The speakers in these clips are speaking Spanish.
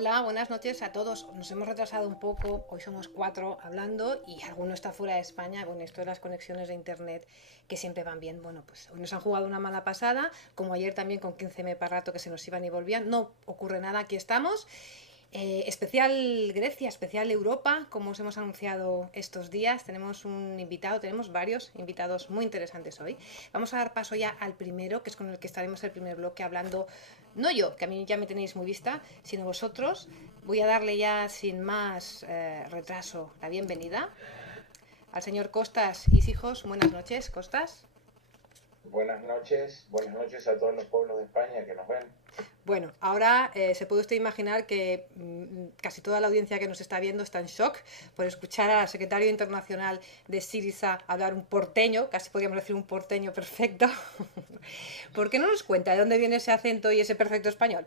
Hola, buenas noches a todos. Nos hemos retrasado un poco, hoy somos cuatro hablando y alguno está fuera de España con esto de las conexiones de internet que siempre van bien. Bueno, pues hoy nos han jugado una mala pasada, como ayer también con 15 para rato que se nos iban y volvían. No ocurre nada, aquí estamos. Especial Grecia, especial Europa, como os hemos anunciado estos días. Tenemos un invitado, tenemos varios invitados muy interesantes hoy. Vamos a dar paso ya al primero, que es con el que estaremos el primer bloque hablando, no yo, que a mí ya me tenéis muy vista, sino vosotros. Voy a darle ya sin más retraso la bienvenida al señor Costas Isijos. Buenas noches, Costas. Buenas noches a todos los pueblos de España que nos ven. Bueno, ahora se puede usted imaginar que casi toda la audiencia que nos está viendo está en shock por escuchar al secretario internacional de Syriza hablar un porteño, casi podríamos decir un porteño perfecto. ¿Por qué no nos cuenta de dónde viene ese acento y ese perfecto español?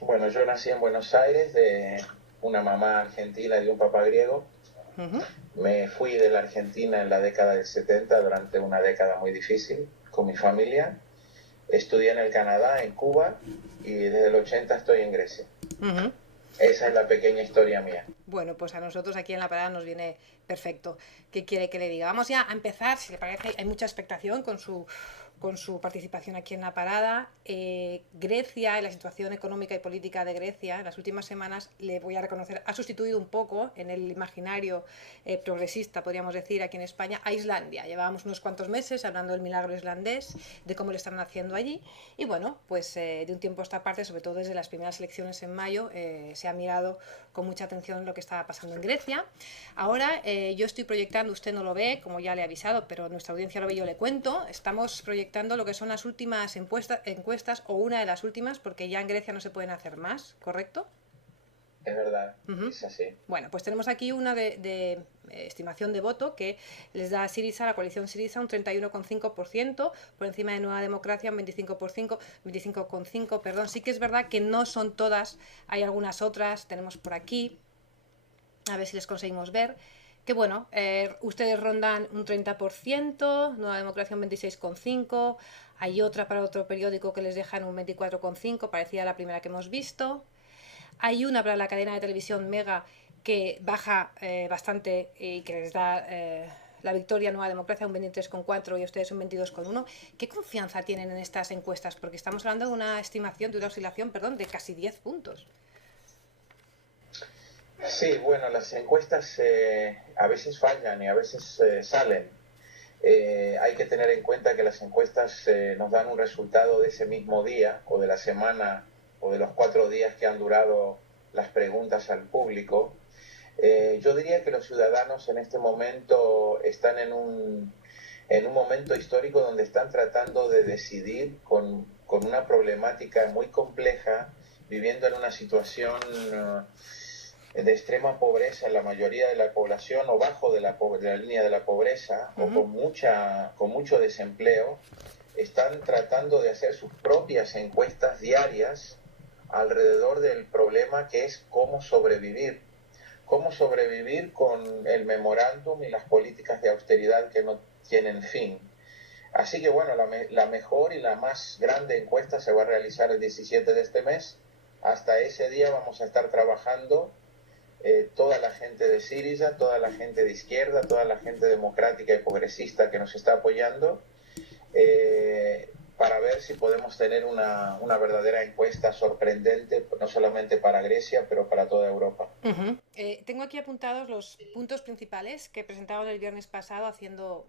Bueno, yo nací en Buenos Aires de una mamá argentina y de un papá griego. Uh -huh. Me fui de la Argentina en la década del 70 durante una década muy difícil con mi familia. Estudié en el Canadá, en Cuba y desde el 80 estoy en Grecia. Uh -huh. Esa es la pequeña historia mía. Bueno, pues a nosotros aquí en la parada nos viene perfecto. ¿Qué quiere que le diga? Vamos ya a empezar, si le parece, hay mucha expectación con su participación aquí en la parada. Grecia y la situación económica y política de Grecia en las últimas semanas, le voy a reconocer, ha sustituido un poco en el imaginario progresista, podríamos decir, aquí en España, a Islandia. Llevábamos unos cuantos meses hablando del milagro islandés, de cómo lo están haciendo allí. Y bueno, pues de un tiempo a esta parte, sobre todo desde las primeras elecciones en mayo, se ha mirado con mucha atención lo que estaba pasando en Grecia. Ahora yo estoy proyectando, usted no lo ve, como ya le he avisado, pero nuestra audiencia lo ve, yo le cuento. Estamos proyectando lo que son las últimas encuestas o una de las últimas, porque ya en Grecia no se pueden hacer más, ¿correcto? Es verdad, Uh -huh. es así. Bueno, pues tenemos aquí una de estimación de voto que les da a Syriza, la coalición Syriza, un 31,5%, por encima de Nueva Democracia un 25,5%, perdón. Sí que es verdad que no son todas, hay algunas otras, tenemos por aquí, a ver si les conseguimos ver, que bueno, ustedes rondan un 30%, Nueva Democracia un 26,5%, hay otra para otro periódico que les dejan un 24,5%, parecida a la primera que hemos visto. Hay una para la cadena de televisión Mega que baja bastante y que les da la victoria a Nueva Democracia un 23,4 y a ustedes un 22,1. ¿Qué confianza tienen en estas encuestas? Porque estamos hablando de una estimación, de una oscilación, perdón, de casi 10 puntos. Sí, bueno, las encuestas a veces fallan y a veces salen. Hay que tener en cuenta que las encuestas nos dan un resultado de ese mismo día o de la semana o de los 4 días que han durado las preguntas al público. Yo diría que los ciudadanos en este momento están en un momento histórico donde están tratando de decidir con una problemática muy compleja, viviendo en una situación de extrema pobreza en la mayoría de la población o bajo de la línea de la pobreza o con mucho desempleo, están tratando de hacer sus propias encuestas diarias alrededor del problema que es cómo sobrevivir con el memorándum y las políticas de austeridad que no tienen fin. Así que bueno, la mejor y la más grande encuesta se va a realizar el 17 de este mes. Hasta ese día vamos a estar trabajando toda la gente de Syriza, toda la gente de izquierda, toda la gente democrática y progresista que nos está apoyando, para ver si podemos tener una verdadera encuesta sorprendente, no solamente para Grecia, pero para toda Europa. Tengo aquí apuntados los puntos principales que presentaron el viernes pasado haciendo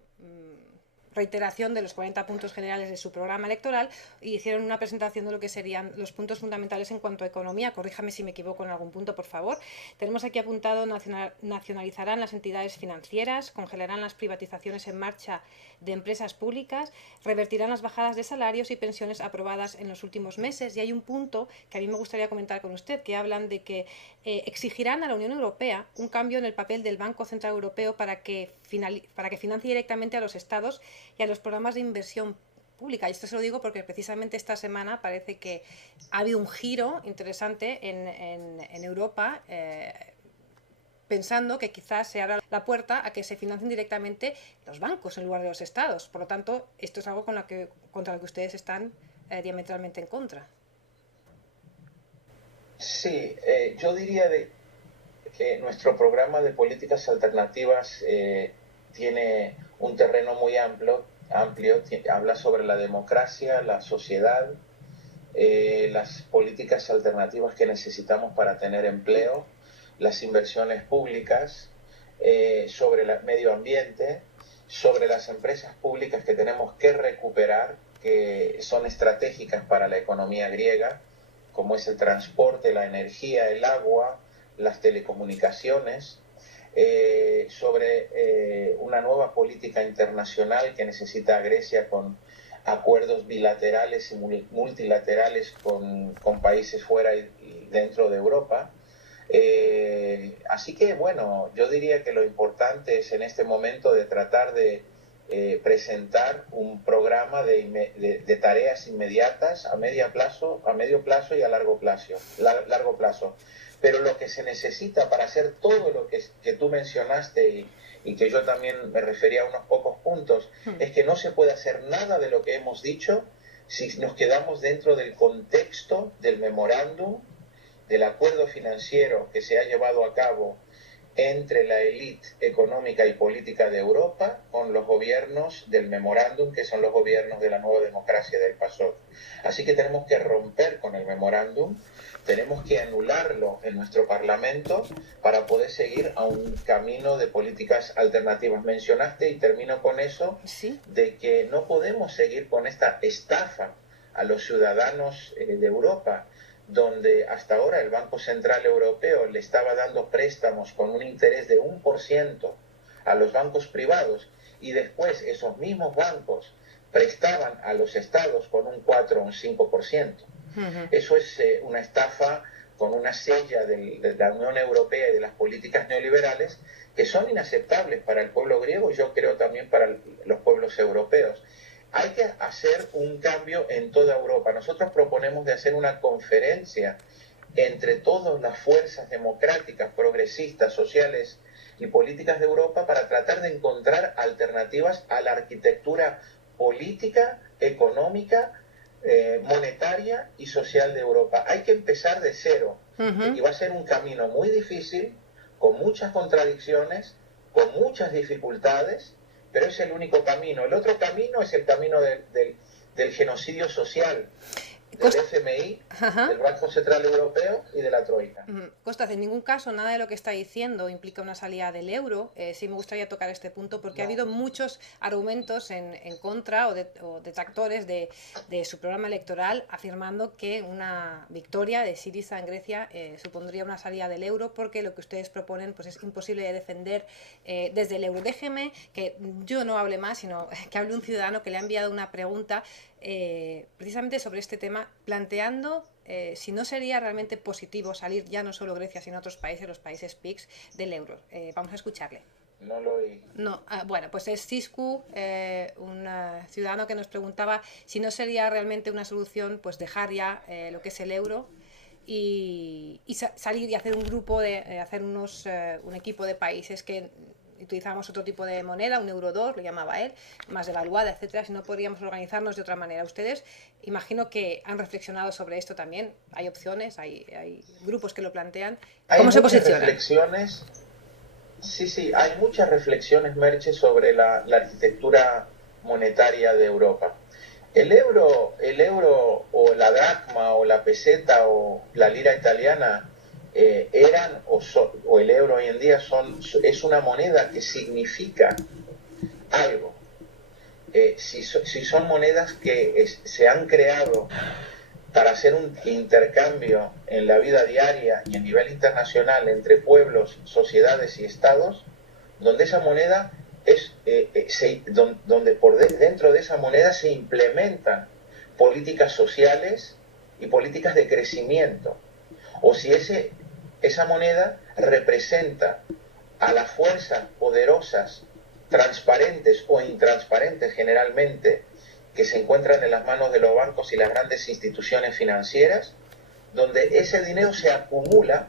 reiteración de los 40 puntos generales de su programa electoral y hicieron una presentación de lo que serían los puntos fundamentales en cuanto a economía. Corríjame si me equivoco en algún punto, por favor. Tenemos aquí apuntado: nacionalizarán las entidades financieras, congelarán las privatizaciones en marcha de empresas públicas, revertirán las bajadas de salarios y pensiones aprobadas en los últimos meses. Y hay un punto que a mí me gustaría comentar con usted, que hablan de que exigirán a la Unión Europea un cambio en el papel del Banco Central Europeo para que financie directamente a los estados y a los programas de inversión pública. Y esto se lo digo porque precisamente esta semana parece que ha habido un giro interesante en Europa, pensando que quizás se abra la puerta a que se financien directamente los bancos en lugar de los estados. Por lo tanto, esto es algo contra lo que ustedes están diametralmente en contra. Sí, yo diría que nuestro programa de políticas alternativas tiene un terreno muy amplio, habla sobre la democracia, la sociedad, las políticas alternativas que necesitamos para tener empleo, las inversiones públicas, sobre el medio ambiente, sobre las empresas públicas que tenemos que recuperar, que son estratégicas para la economía griega, como es el transporte, la energía, el agua, las telecomunicaciones, sobre una nueva política internacional que necesita Grecia con acuerdos bilaterales y multilaterales con países fuera y dentro de Europa. Así que, bueno, yo diría que lo importante es en este momento de tratar de presentar un programa de tareas inmediatas a medio plazo y a largo plazo. Pero lo que se necesita para hacer todo lo que tú mencionaste y que yo también me refería a unos pocos puntos, es que no se puede hacer nada de lo que hemos dicho si nos quedamos dentro del contexto del memorándum, del acuerdo financiero que se ha llevado a cabo entre la élite económica y política de Europa con los gobiernos del memorándum, que son los gobiernos de la nueva democracia del PASOK. Así que tenemos que romper con el memorándum, tenemos que anularlo en nuestro Parlamento para poder seguir a un camino de políticas alternativas. Mencionaste, y termino con eso, ¿Sí? de que no podemos seguir con esta estafa a los ciudadanos de Europa, donde hasta ahora el Banco Central Europeo le estaba dando préstamos con un interés de 1% a los bancos privados, y después esos mismos bancos prestaban a los estados con un 4 o un 5%. Eso es una estafa con una sella de la Unión Europea y de las políticas neoliberales que son inaceptables para el pueblo griego y yo creo también para los pueblos europeos. Hay que hacer un cambio en toda Europa. Nosotros proponemos de hacer una conferencia entre todas las fuerzas democráticas, progresistas, sociales y políticas de Europa para tratar de encontrar alternativas a la arquitectura política, económica, monetaria y social de Europa. Hay que empezar de cero y va a ser un camino muy difícil, con muchas contradicciones, con muchas dificultades, pero es el único camino. El otro camino es el camino del genocidio social, del FMI, del Banco Central Europeo y de la Troika. Costas, en ningún caso nada de lo que está diciendo implica una salida del euro. Sí me gustaría tocar este punto porque ha habido muchos argumentos en contra o detractores de su programa electoral afirmando que una victoria de Syriza en Grecia supondría una salida del euro porque lo que ustedes proponen pues es imposible de defender desde el euro. Déjeme que yo no hable más, sino que hable un ciudadano que le ha enviado una pregunta precisamente sobre este tema, planteando si no sería realmente positivo salir ya no solo Grecia, sino otros países, los países PIGS, del euro. Vamos a escucharle. No lo oí. No, bueno, pues es Sisku, un ciudadano que nos preguntaba si no sería realmente una solución pues dejar ya lo que es el euro y salir y hacer un grupo, hacer un equipo de países que utilizábamos otro tipo de moneda, un euro-2, lo llamaba él, más devaluada, etcétera, si no podríamos organizarnos de otra manera. Ustedes, imagino que han reflexionado sobre esto también. Hay opciones, hay grupos que lo plantean. ¿Cómo se posicionan? Reflexiones. Sí, hay muchas reflexiones, Merche, sobre la arquitectura monetaria de Europa. El euro o la dracma o la peseta o la lira italiana eran o el euro hoy en día es una moneda que significa algo. Si son monedas que se han creado para hacer un intercambio en la vida diaria y a nivel internacional entre pueblos, sociedades y estados, donde esa moneda donde dentro de esa moneda se implementan políticas sociales y políticas de crecimiento, o si esa moneda representa a las fuerzas poderosas, transparentes o intransparentes generalmente, que se encuentran en las manos de los bancos y las grandes instituciones financieras, donde ese dinero se acumula,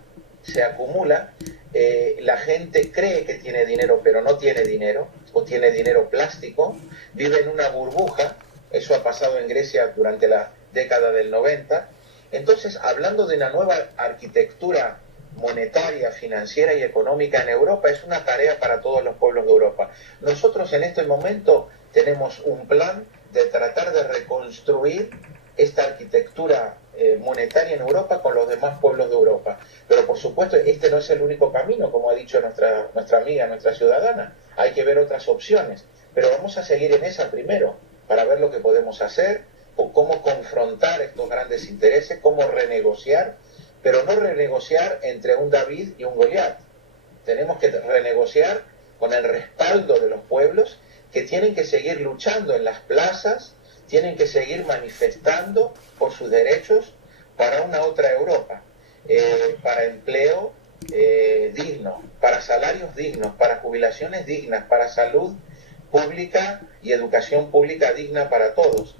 la gente cree que tiene dinero, pero no tiene dinero, o tiene dinero plástico, vive en una burbuja. Eso ha pasado en Grecia durante la década del 90, Entonces, hablando de una nueva arquitectura monetaria, financiera y económica en Europa, es una tarea para todos los pueblos de Europa. Nosotros en este momento tenemos un plan de tratar de reconstruir esta arquitectura monetaria en Europa con los demás pueblos de Europa. Pero por supuesto, este no es el único camino, como ha dicho nuestra amiga, nuestra ciudadana. Hay que ver otras opciones. Pero vamos a seguir en esa primero, para ver lo que podemos hacer, o cómo confrontar estos grandes intereses, cómo renegociar, pero no renegociar entre un David y un Goliat. Tenemos que renegociar con el respaldo de los pueblos que tienen que seguir luchando en las plazas, tienen que seguir manifestando por sus derechos para una otra Europa, para empleo digno, para salarios dignos, para jubilaciones dignas, para salud pública y educación pública digna para todos.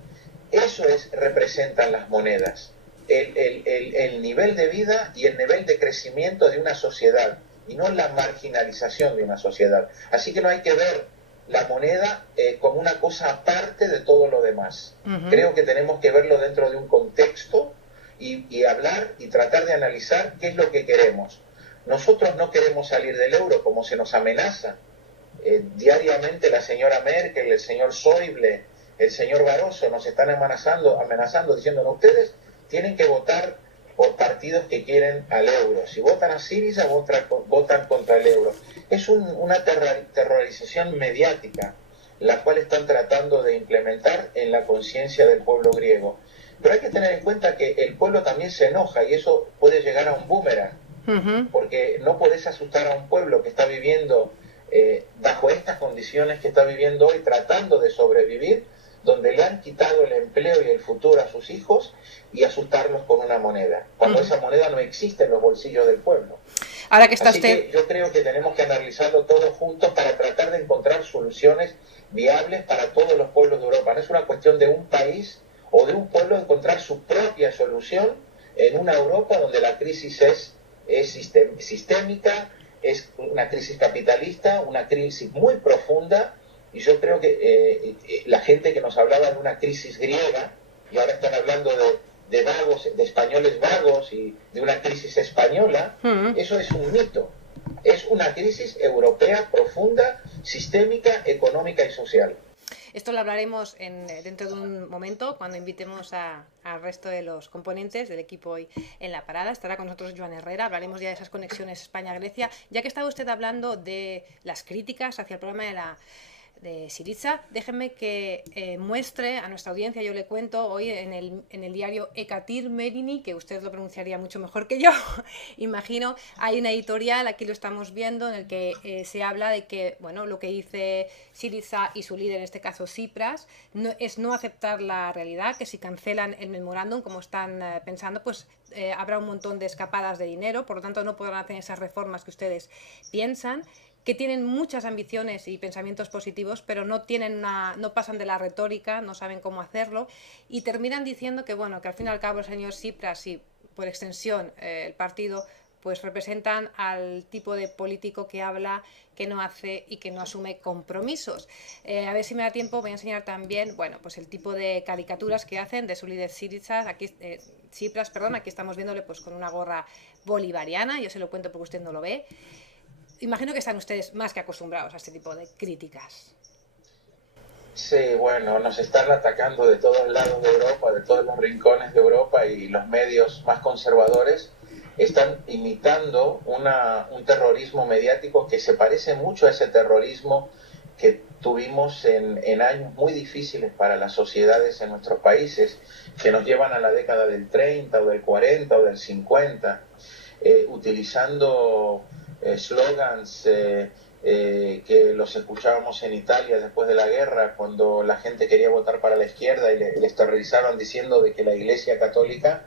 Eso representan las monedas, el nivel de vida y el nivel de crecimiento de una sociedad, y no la marginalización de una sociedad. Así que no hay que ver la moneda como una cosa aparte de todo lo demás. Creo que tenemos que verlo dentro de un contexto y hablar y tratar de analizar qué es lo que queremos. Nosotros no queremos salir del euro como se nos amenaza. Diariamente la señora Merkel, el señor Schäuble, el señor Barroso nos están amenazando diciéndonos: ustedes tienen que votar por partidos que quieren al euro. Si votan a Syriza, votan contra el euro. Es una terrorización mediática, la cual están tratando de implementar en la conciencia del pueblo griego. Pero hay que tener en cuenta que el pueblo también se enoja, y eso puede llegar a un boomerang, porque no podés asustar a un pueblo que está viviendo bajo estas condiciones que está viviendo hoy, tratando de sobrevivir, donde le han quitado el empleo y el futuro a sus hijos, y asustarlos con una moneda, cuando esa moneda no existe en los bolsillos del pueblo. Ahora que está Así que yo creo que tenemos que analizarlo todos juntos para tratar de encontrar soluciones viables para todos los pueblos de Europa. No es una cuestión de un país o de un pueblo encontrar su propia solución en una Europa donde la crisis es sistémica, es una crisis capitalista, una crisis muy profunda. Y yo creo que la gente que nos hablaba de una crisis griega, y ahora están hablando de vagos, de españoles vagos, y de una crisis española, eso es un mito. Es una crisis europea profunda, sistémica, económica y social. Esto lo hablaremos dentro de un momento, cuando invitemos al resto de los componentes del equipo hoy en la parada. Estará con nosotros Joan Herrera, hablaremos ya de esas conexiones España-Grecia. Ya que estaba usted hablando de las críticas hacia el programa de Syriza, déjenme que muestre a nuestra audiencia, yo le cuento, hoy en el diario Ekatir Merini, que usted lo pronunciaría mucho mejor que yo, imagino, hay una editorial, aquí lo estamos viendo, en el que se habla de que, bueno, lo que dice Syriza y su líder, en este caso Tsipras, es no aceptar la realidad, que si cancelan el memorándum, como están pensando, pues habrá un montón de escapadas de dinero, por lo tanto no podrán hacer esas reformas que ustedes piensan, que tienen muchas ambiciones y pensamientos positivos, pero no pasan de la retórica, no saben cómo hacerlo, y terminan diciendo que, bueno, que al fin y al cabo el señor Tsipras y, por extensión, el partido, pues representan al tipo de político que habla, que no hace y que no asume compromisos. A ver si me da tiempo, voy a enseñar también, bueno, pues el tipo de caricaturas que hacen de su líder Tsipras, aquí estamos viéndole pues con una gorra bolivariana, yo se lo cuento porque usted no lo ve. Imagino que están ustedes más que acostumbrados a este tipo de críticas. Sí, bueno, nos están atacando de todos lados de Europa, de todos los rincones de Europa, y los medios más conservadores están imitando un terrorismo mediático que se parece mucho a ese terrorismo que tuvimos en años muy difíciles para las sociedades en nuestros países, que nos llevan a la década del 30 o del 40 o del 50, utilizando slogans que los escuchábamos en Italia después de la guerra, cuando la gente quería votar para la izquierda y les terrorizaron diciendo de que la Iglesia Católica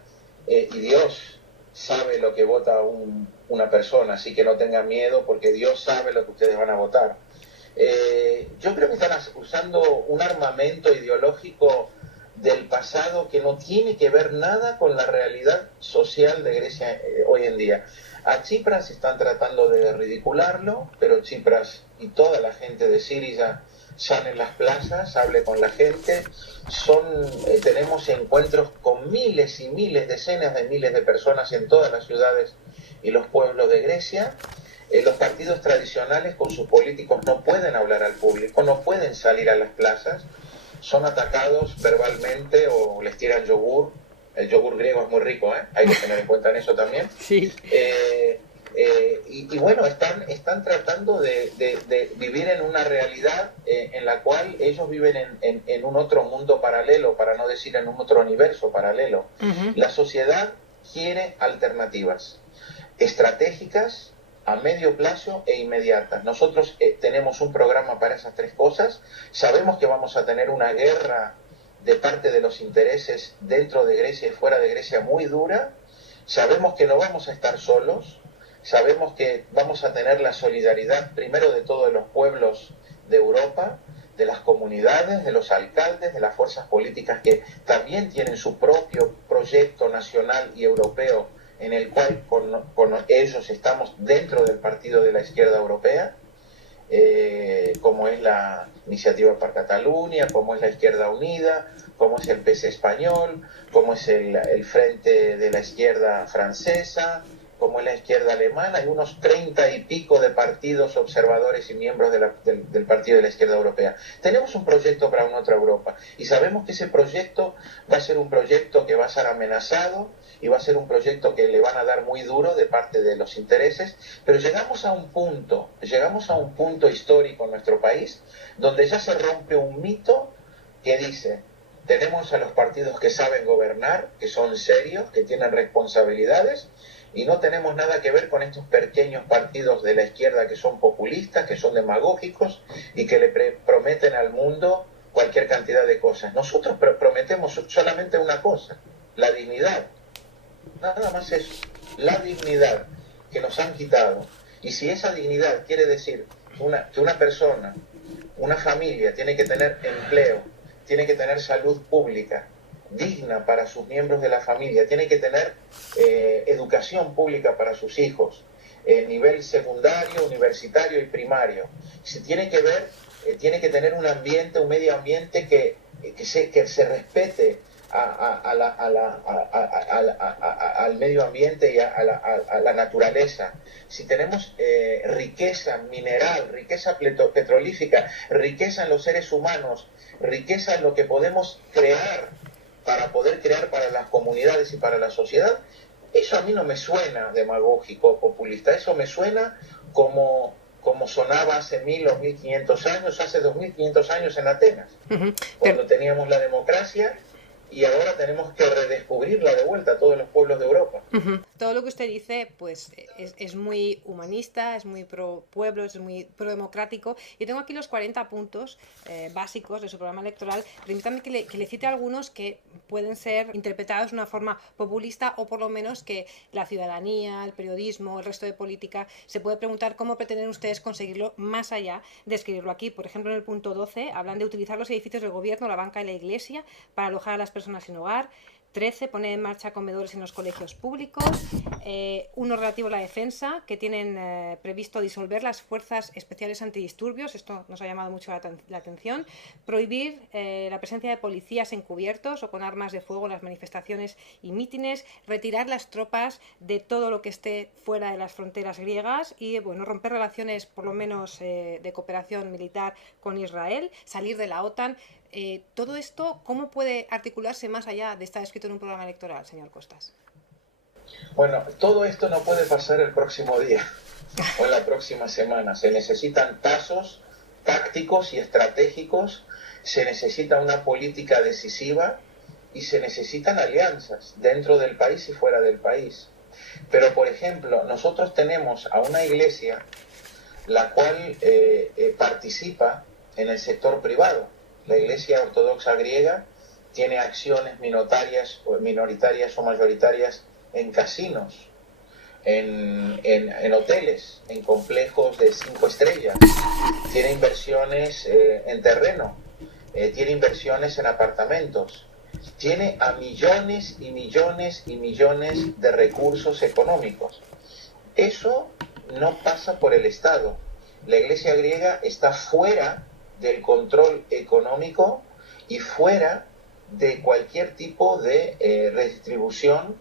y Dios sabe lo que vota una persona, así que no tengan miedo porque Dios sabe lo que ustedes van a votar. Yo creo que están usando un armamento ideológico del pasado que no tiene que ver nada con la realidad social de Grecia hoy en día. A Tsipras están tratando de ridicularlo, pero Tsipras y toda la gente de Syriza sale en las plazas, hable con la gente. Tenemos encuentros con miles y miles, decenas de miles de personas en todas las ciudades y los pueblos de Grecia. Los partidos tradicionales con sus políticos no pueden hablar al público, no pueden salir a las plazas, son atacados verbalmente o les tiran yogur. El yogur griego es muy rico, hay que tener en cuenta en eso también. Sí. Y bueno, están tratando de vivir en una realidad en la cual ellos viven en un otro mundo paralelo, para no decir en un otro universo paralelo. La sociedad quiere alternativas estratégicas, a medio plazo e inmediatas. Nosotros tenemos un programa para esas tres cosas. Sabemos que vamos a tener una guerra de parte de los intereses dentro de Grecia y fuera de Grecia muy dura. Sabemos que no vamos a estar solos. Sabemos que vamos a tener la solidaridad primero de todos los pueblos de Europa, de las comunidades, de los alcaldes, de las fuerzas políticas que también tienen su propio proyecto nacional y europeo, en el cual con ellos estamos dentro del partido de la izquierda europea, como es la Iniciativa per Catalunya, como es la Izquierda Unida, como es el PS español, como es el Frente de la Izquierda francesa, como es la izquierda alemana. Hay unos 30 y pico de partidos observadores y miembros del Partido de la Izquierda Europea. Tenemos un proyecto para una otra Europa y sabemos que ese proyecto va a ser un proyecto que va a ser amenazado y va a ser un proyecto que le van a dar muy duro de parte de los intereses, pero llegamos a un punto histórico en nuestro país donde ya se rompe un mito que dice: tenemos a los partidos que saben gobernar, que son serios, que tienen responsabilidades, y no tenemos nada que ver con estos pequeños partidos de la izquierda que son populistas, que son demagógicos y que le prometen al mundo cualquier cantidad de cosas. Nosotros prometemos solamente una cosa: la dignidad. Nada más eso, la dignidad que nos han quitado. Y si esa dignidad quiere decir que una persona, una familia, tiene que tener empleo, tiene que tener salud pública digna para sus miembros de la familia, tiene que tener educación pública para sus hijos, nivel secundario, universitario y primario. Si tiene que ver, tiene que tener un ambiente, un medio ambiente que se respete al medio ambiente y a la naturaleza. Si tenemos riqueza mineral, riqueza petrolífica, riqueza en los seres humanos, riqueza en lo que podemos crear para poder crear para las comunidades y para la sociedad, eso a mí no me suena demagógico o populista, eso me suena como sonaba hace 1000 o 1500 años, hace 2500 años en Atenas, cuando teníamos la democracia. Y ahora tenemos que redescubrirla de vuelta a todos los pueblos de Europa. Todo lo que usted dice pues es muy humanista, es muy pro pueblo, es muy pro democrático. Y tengo aquí los 40 puntos básicos de su programa electoral. Permítame que le cite algunos que pueden ser interpretados de una forma populista, o por lo menos que la ciudadanía, el periodismo, el resto de política se puede preguntar cómo pretenden ustedes conseguirlo, más allá de escribirlo aquí. Por ejemplo, en el punto 12 hablan de utilizar los edificios del gobierno, la banca y la iglesia para alojar a las personas sin hogar. 13, poner en marcha comedores en los colegios públicos. Uno relativo a la defensa, que tienen previsto disolver las fuerzas especiales antidisturbios. Esto nos ha llamado mucho la atención. Prohibir la presencia de policías encubiertos o con armas de fuego en las manifestaciones y mítines. Retirar las tropas de todo lo que esté fuera de las fronteras griegas y, bueno, romper relaciones, por lo menos de cooperación militar con Israel. Salir de la OTAN. Todo esto, ¿cómo puede articularse más allá de estar escrito en un programa electoral, señor Costas? Bueno, todo esto no puede pasar el próximo día o en la próxima semana. Se necesitan pasos tácticos y estratégicos, se necesita una política decisiva y se necesitan alianzas dentro del país y fuera del país. Pero, por ejemplo, nosotros tenemos a una iglesia la cual participa en el sector privado. La Iglesia Ortodoxa griega tiene acciones minoritarias o mayoritarias en casinos, en hoteles, en complejos de 5 estrellas. Tiene inversiones en terreno, tiene inversiones en apartamentos. Tiene a millones y millones y millones de recursos económicos. Eso no pasa por el Estado. La Iglesia griega está fuera del control económico y fuera de cualquier tipo de redistribución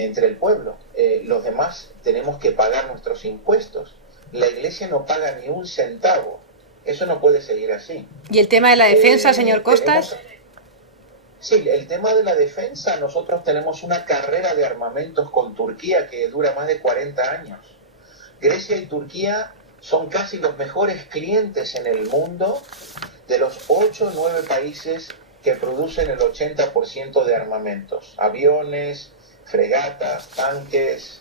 entre el pueblo. Los demás tenemos que pagar nuestros impuestos. La Iglesia no paga ni un centavo. Eso no puede seguir así. ¿Y el tema de la defensa, señor Costas? Sí, el tema de la defensa, nosotros tenemos una carrera de armamentos con Turquía que dura más de 40 años. Grecia y Turquía son casi los mejores clientes en el mundo de los 8 o 9 países que producen el 80% de armamentos. Aviones, fregatas, tanques,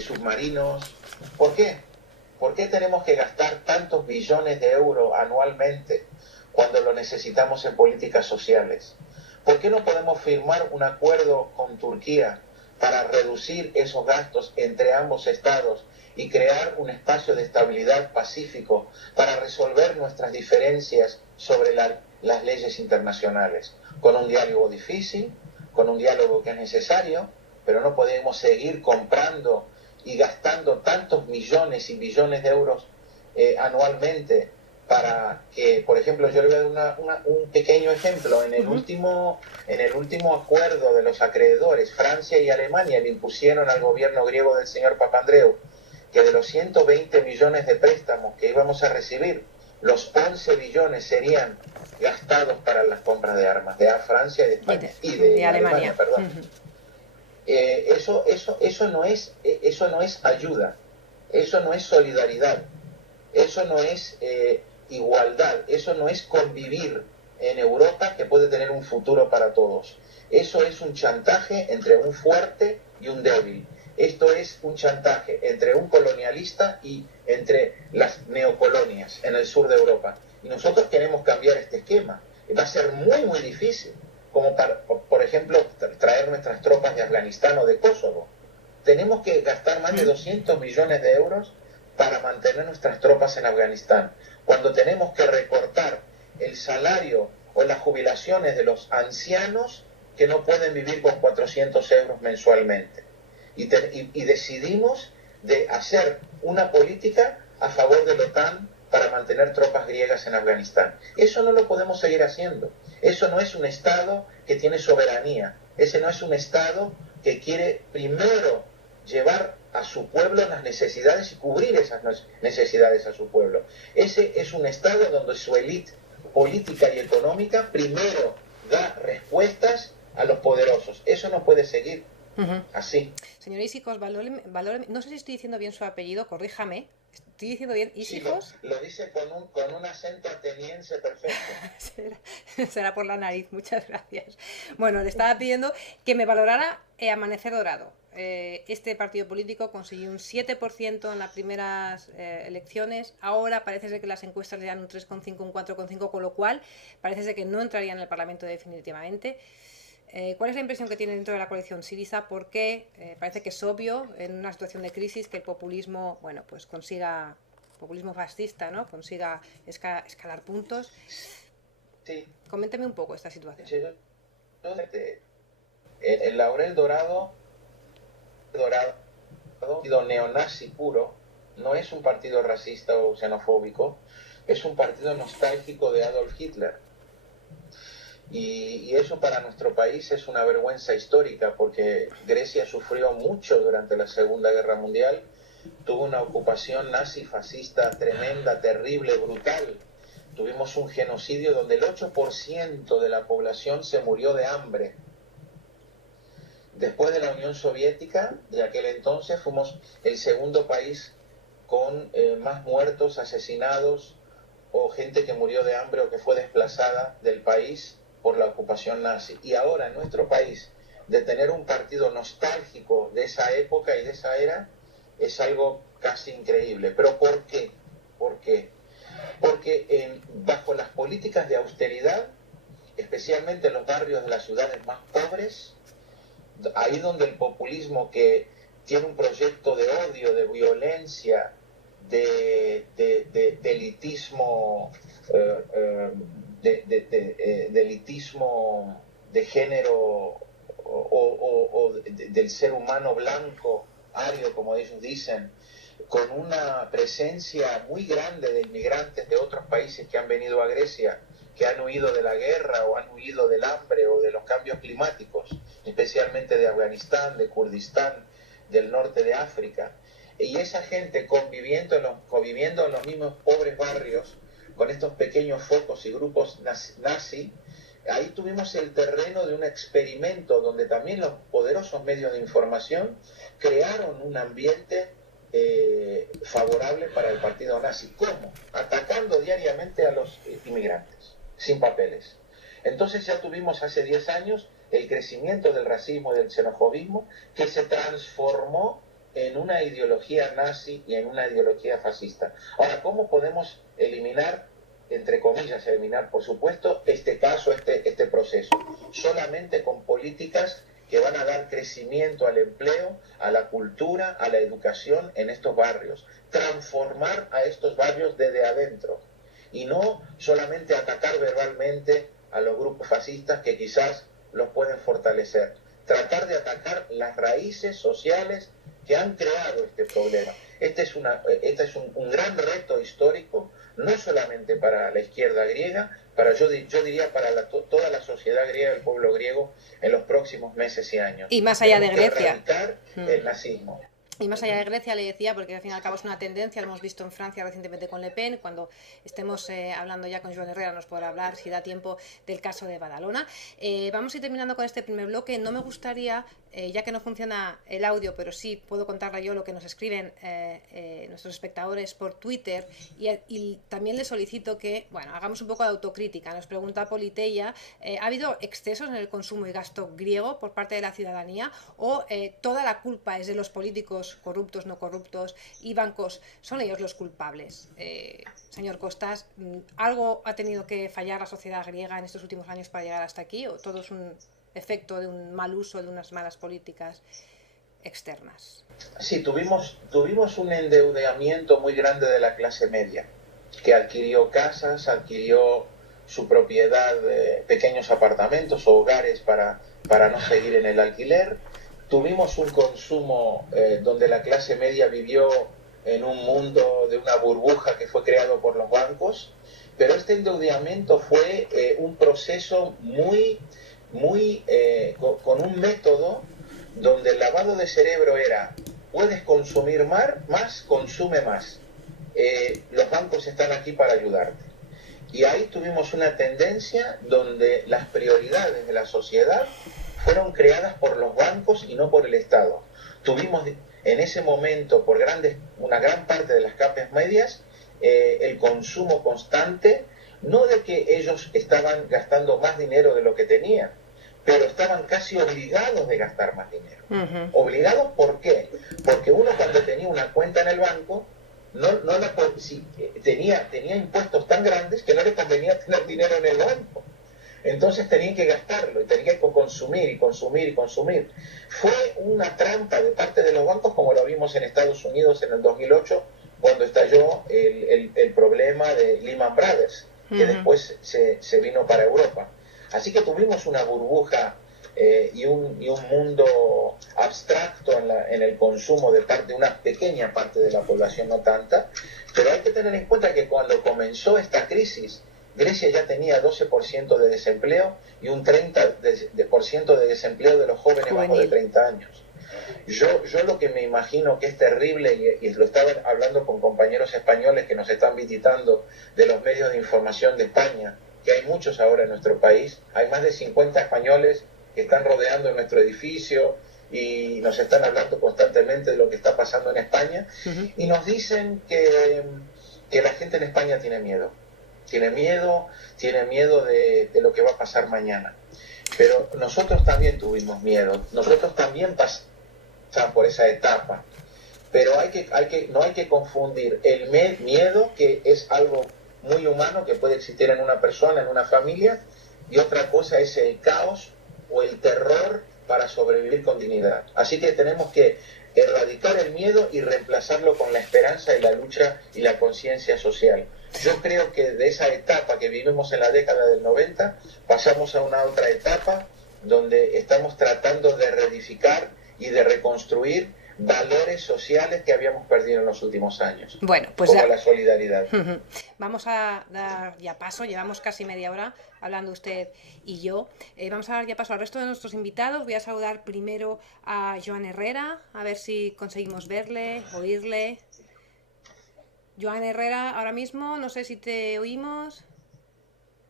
submarinos. ¿Por qué? ¿Por qué tenemos que gastar tantos billones de euros anualmente cuando lo necesitamos en políticas sociales? ¿Por qué no podemos firmar un acuerdo con Turquía para reducir esos gastos entre ambos estados y crear un espacio de estabilidad pacífico para resolver nuestras diferencias sobre las leyes internacionales? Con un diálogo difícil, con un diálogo que es necesario, pero no podemos seguir comprando y gastando tantos millones y billones de euros anualmente para que, por ejemplo, yo le voy a dar un pequeño ejemplo. En el último acuerdo de los acreedores, Francia y Alemania le impusieron al gobierno griego del señor Papandreou que de los 120 millones de préstamos que íbamos a recibir, los 11 billones serían gastados para las compras de armas de Francia y de España y de Alemania, perdón. Eso no es ayuda, eso no es solidaridad, eso no es igualdad, eso no es convivir en Europa que puede tener un futuro para todos. Eso es un chantaje entre un fuerte y un débil. Esto es un chantaje entre un colonialista y entre las neocolonias en el sur de Europa. Y nosotros queremos cambiar este esquema. Va a ser muy, muy difícil, como por ejemplo, traer nuestras tropas de Afganistán o de Kosovo. Tenemos que gastar más de 200 millones de euros para mantener nuestras tropas en Afganistán, cuando tenemos que recortar el salario o las jubilaciones de los ancianos que no pueden vivir con 400 euros mensualmente. Y decidimos de hacer una política a favor de la OTAN para mantener tropas griegas en Afganistán. Eso no lo podemos seguir haciendo. Eso no es un Estado que tiene soberanía. Ese no es un Estado que quiere primero llevar a su pueblo las necesidades y cubrir esas necesidades a su pueblo. Ese es un Estado donde su élite política y económica primero da respuestas a los poderosos. Eso no puede seguir así. Señor Isijos, no sé si estoy diciendo bien su apellido, corríjame. ¿Estoy diciendo bien Isijos? Sí, lo dice con un acento ateniense perfecto. Será por la nariz, muchas gracias. Bueno, le estaba pidiendo que me valorara Amanecer Dorado. Este partido político consiguió un 7% en las primeras elecciones. Ahora parece ser que las encuestas le dan un 3,5, un 4,5, con lo cual parece ser que no entraría en el Parlamento definitivamente. ¿Cuál es la impresión que tiene dentro de la coalición Syriza? Porque parece que es obvio, en una situación de crisis, que el populismo, bueno, pues consiga, populismo fascista, ¿no? Consiga escalar puntos. Sí. Coménteme un poco esta situación. Sí, el Laurel Dorado, partido neonazi puro, no es un partido racista o xenofóbico, es un partido nostálgico de Adolf Hitler. Y eso para nuestro país es una vergüenza histórica, porque Grecia sufrió mucho durante la Segunda Guerra Mundial, tuvo una ocupación nazi fascista tremenda, terrible, brutal. Tuvimos un genocidio donde el 8% de la población se murió de hambre. Después de la Unión Soviética, de aquel entonces, fuimos el segundo país con más muertos, asesinados o gente que murió de hambre o que fue desplazada del país por la ocupación nazi. Y ahora en nuestro país, de tener un partido nostálgico de esa época y de esa era, es algo casi increíble. ¿Pero por qué? ¿Por qué? Porque bajo las políticas de austeridad, especialmente en los barrios de las ciudades más pobres, ahí donde el populismo, que tiene un proyecto de odio, de violencia, de elitismo, de elitismo de género o del ser humano blanco, ario, como ellos dicen, con una presencia muy grande de inmigrantes de otros países que han venido a Grecia, que han huido de la guerra o han huido del hambre o de los cambios climáticos, especialmente de Afganistán, de Kurdistán, del norte de África. Y esa gente conviviendo en los mismos pobres barrios, con estos pequeños focos y grupos nazi, ahí tuvimos el terreno de un experimento donde también los poderosos medios de información crearon un ambiente favorable para el partido nazi. ¿Cómo? Atacando diariamente a los inmigrantes, sin papeles. Entonces ya tuvimos hace 10 años el crecimiento del racismo y del xenofobismo, que se transformó en una ideología nazi y en una ideología fascista. Ahora, ¿cómo podemos eliminar, entre comillas, eliminar, por supuesto, este caso, este proceso? Solamente con políticas que van a dar crecimiento al empleo, a la cultura, a la educación en estos barrios. Transformar a estos barrios desde adentro y no solamente atacar verbalmente a los grupos fascistas que quizás los pueden fortalecer. Tratar de atacar las raíces sociales que han creado este problema. Este es un gran reto histórico, no solamente para la izquierda griega, yo diría para toda la sociedad griega, el pueblo griego, en los próximos meses y años. Y más allá de Grecia. Erradicar el nazismo. Y más allá de Grecia, le decía, porque al fin y al cabo es una tendencia, lo hemos visto en Francia recientemente con Le Pen, cuando estemos hablando ya con Joan Herrera nos podrá hablar, si da tiempo, del caso de Badalona. Vamos a ir terminando con este primer bloque. No me gustaría, ya que no funciona el audio, pero sí puedo contarle yo lo que nos escriben nuestros espectadores por Twitter, y también les solicito que, bueno, hagamos un poco de autocrítica. Nos pregunta Politeia, ¿ha habido excesos en el consumo y gasto griego por parte de la ciudadanía o toda la culpa es de los políticos corruptos, no corruptos y bancos? ¿Son ellos los culpables? Señor Costas, ¿algo ha tenido que fallar la sociedad griega en estos últimos años para llegar hasta aquí, o todo es un efecto de un mal uso de unas malas políticas externas? Sí, tuvimos un endeudamiento muy grande de la clase media, que adquirió casas, adquirió su propiedad, pequeños apartamentos o hogares para no seguir en el alquiler. Tuvimos un consumo donde la clase media vivió en un mundo de una burbuja que fue creado por los bancos, pero este endeudamiento fue un proceso con un método donde el lavado de cerebro era: puedes consumir más, consume más. Los bancos están aquí para ayudarte. Y ahí tuvimos una tendencia donde las prioridades de la sociedad fueron creadas por los bancos y no por el Estado. Tuvimos en ese momento, por una gran parte de las clases medias, el consumo constante, no de que ellos estaban gastando más dinero de lo que tenían, pero estaban casi obligados de gastar más dinero. ¿Obligados por qué? Porque uno, cuando tenía una cuenta en el banco, tenía impuestos tan grandes que no le convenía tener dinero en el banco. Entonces tenían que gastarlo y tenían que consumir y consumir y consumir. Fue una trampa de parte de los bancos, como lo vimos en Estados Unidos en el 2008, cuando estalló el problema de Lehman Brothers, que después se vino para Europa. Así que tuvimos una burbuja y un mundo abstracto en el consumo de una pequeña parte de la población, no tanta. Pero hay que tener en cuenta que cuando comenzó esta crisis, Grecia ya tenía 12% de desempleo y un 30% de desempleo de los jóvenes bajo de 30 años. Yo lo que me imagino que es terrible, y lo estaba hablando con compañeros españoles que nos están visitando de los medios de información de España, que hay muchos ahora en nuestro país, hay más de 50 españoles que están rodeando nuestro edificio y nos están hablando constantemente de lo que está pasando en España, y nos dicen que la gente en España tiene miedo. Tiene miedo de lo que va a pasar mañana. Pero nosotros también tuvimos miedo, nosotros también pasamos por esa etapa. Pero no hay que confundir el miedo, que es algo muy humano que puede existir en una persona, en una familia, y otra cosa es el caos o el terror para sobrevivir con dignidad. Así que tenemos que erradicar el miedo y reemplazarlo con la esperanza y la lucha y la conciencia social. Yo creo que de esa etapa que vivimos en la década del 90, pasamos a una otra etapa donde estamos tratando de reedificar y de reconstruir valores sociales que habíamos perdido en los últimos años. Bueno, pues como ya la solidaridad. Vamos a dar ya paso, llevamos casi media hora hablando usted y yo. Vamos a dar ya paso al resto de nuestros invitados. Voy a saludar primero a Joan Herrera, a ver si conseguimos verle, oírle. Joan Herrera, ahora mismo, no sé si te oímos.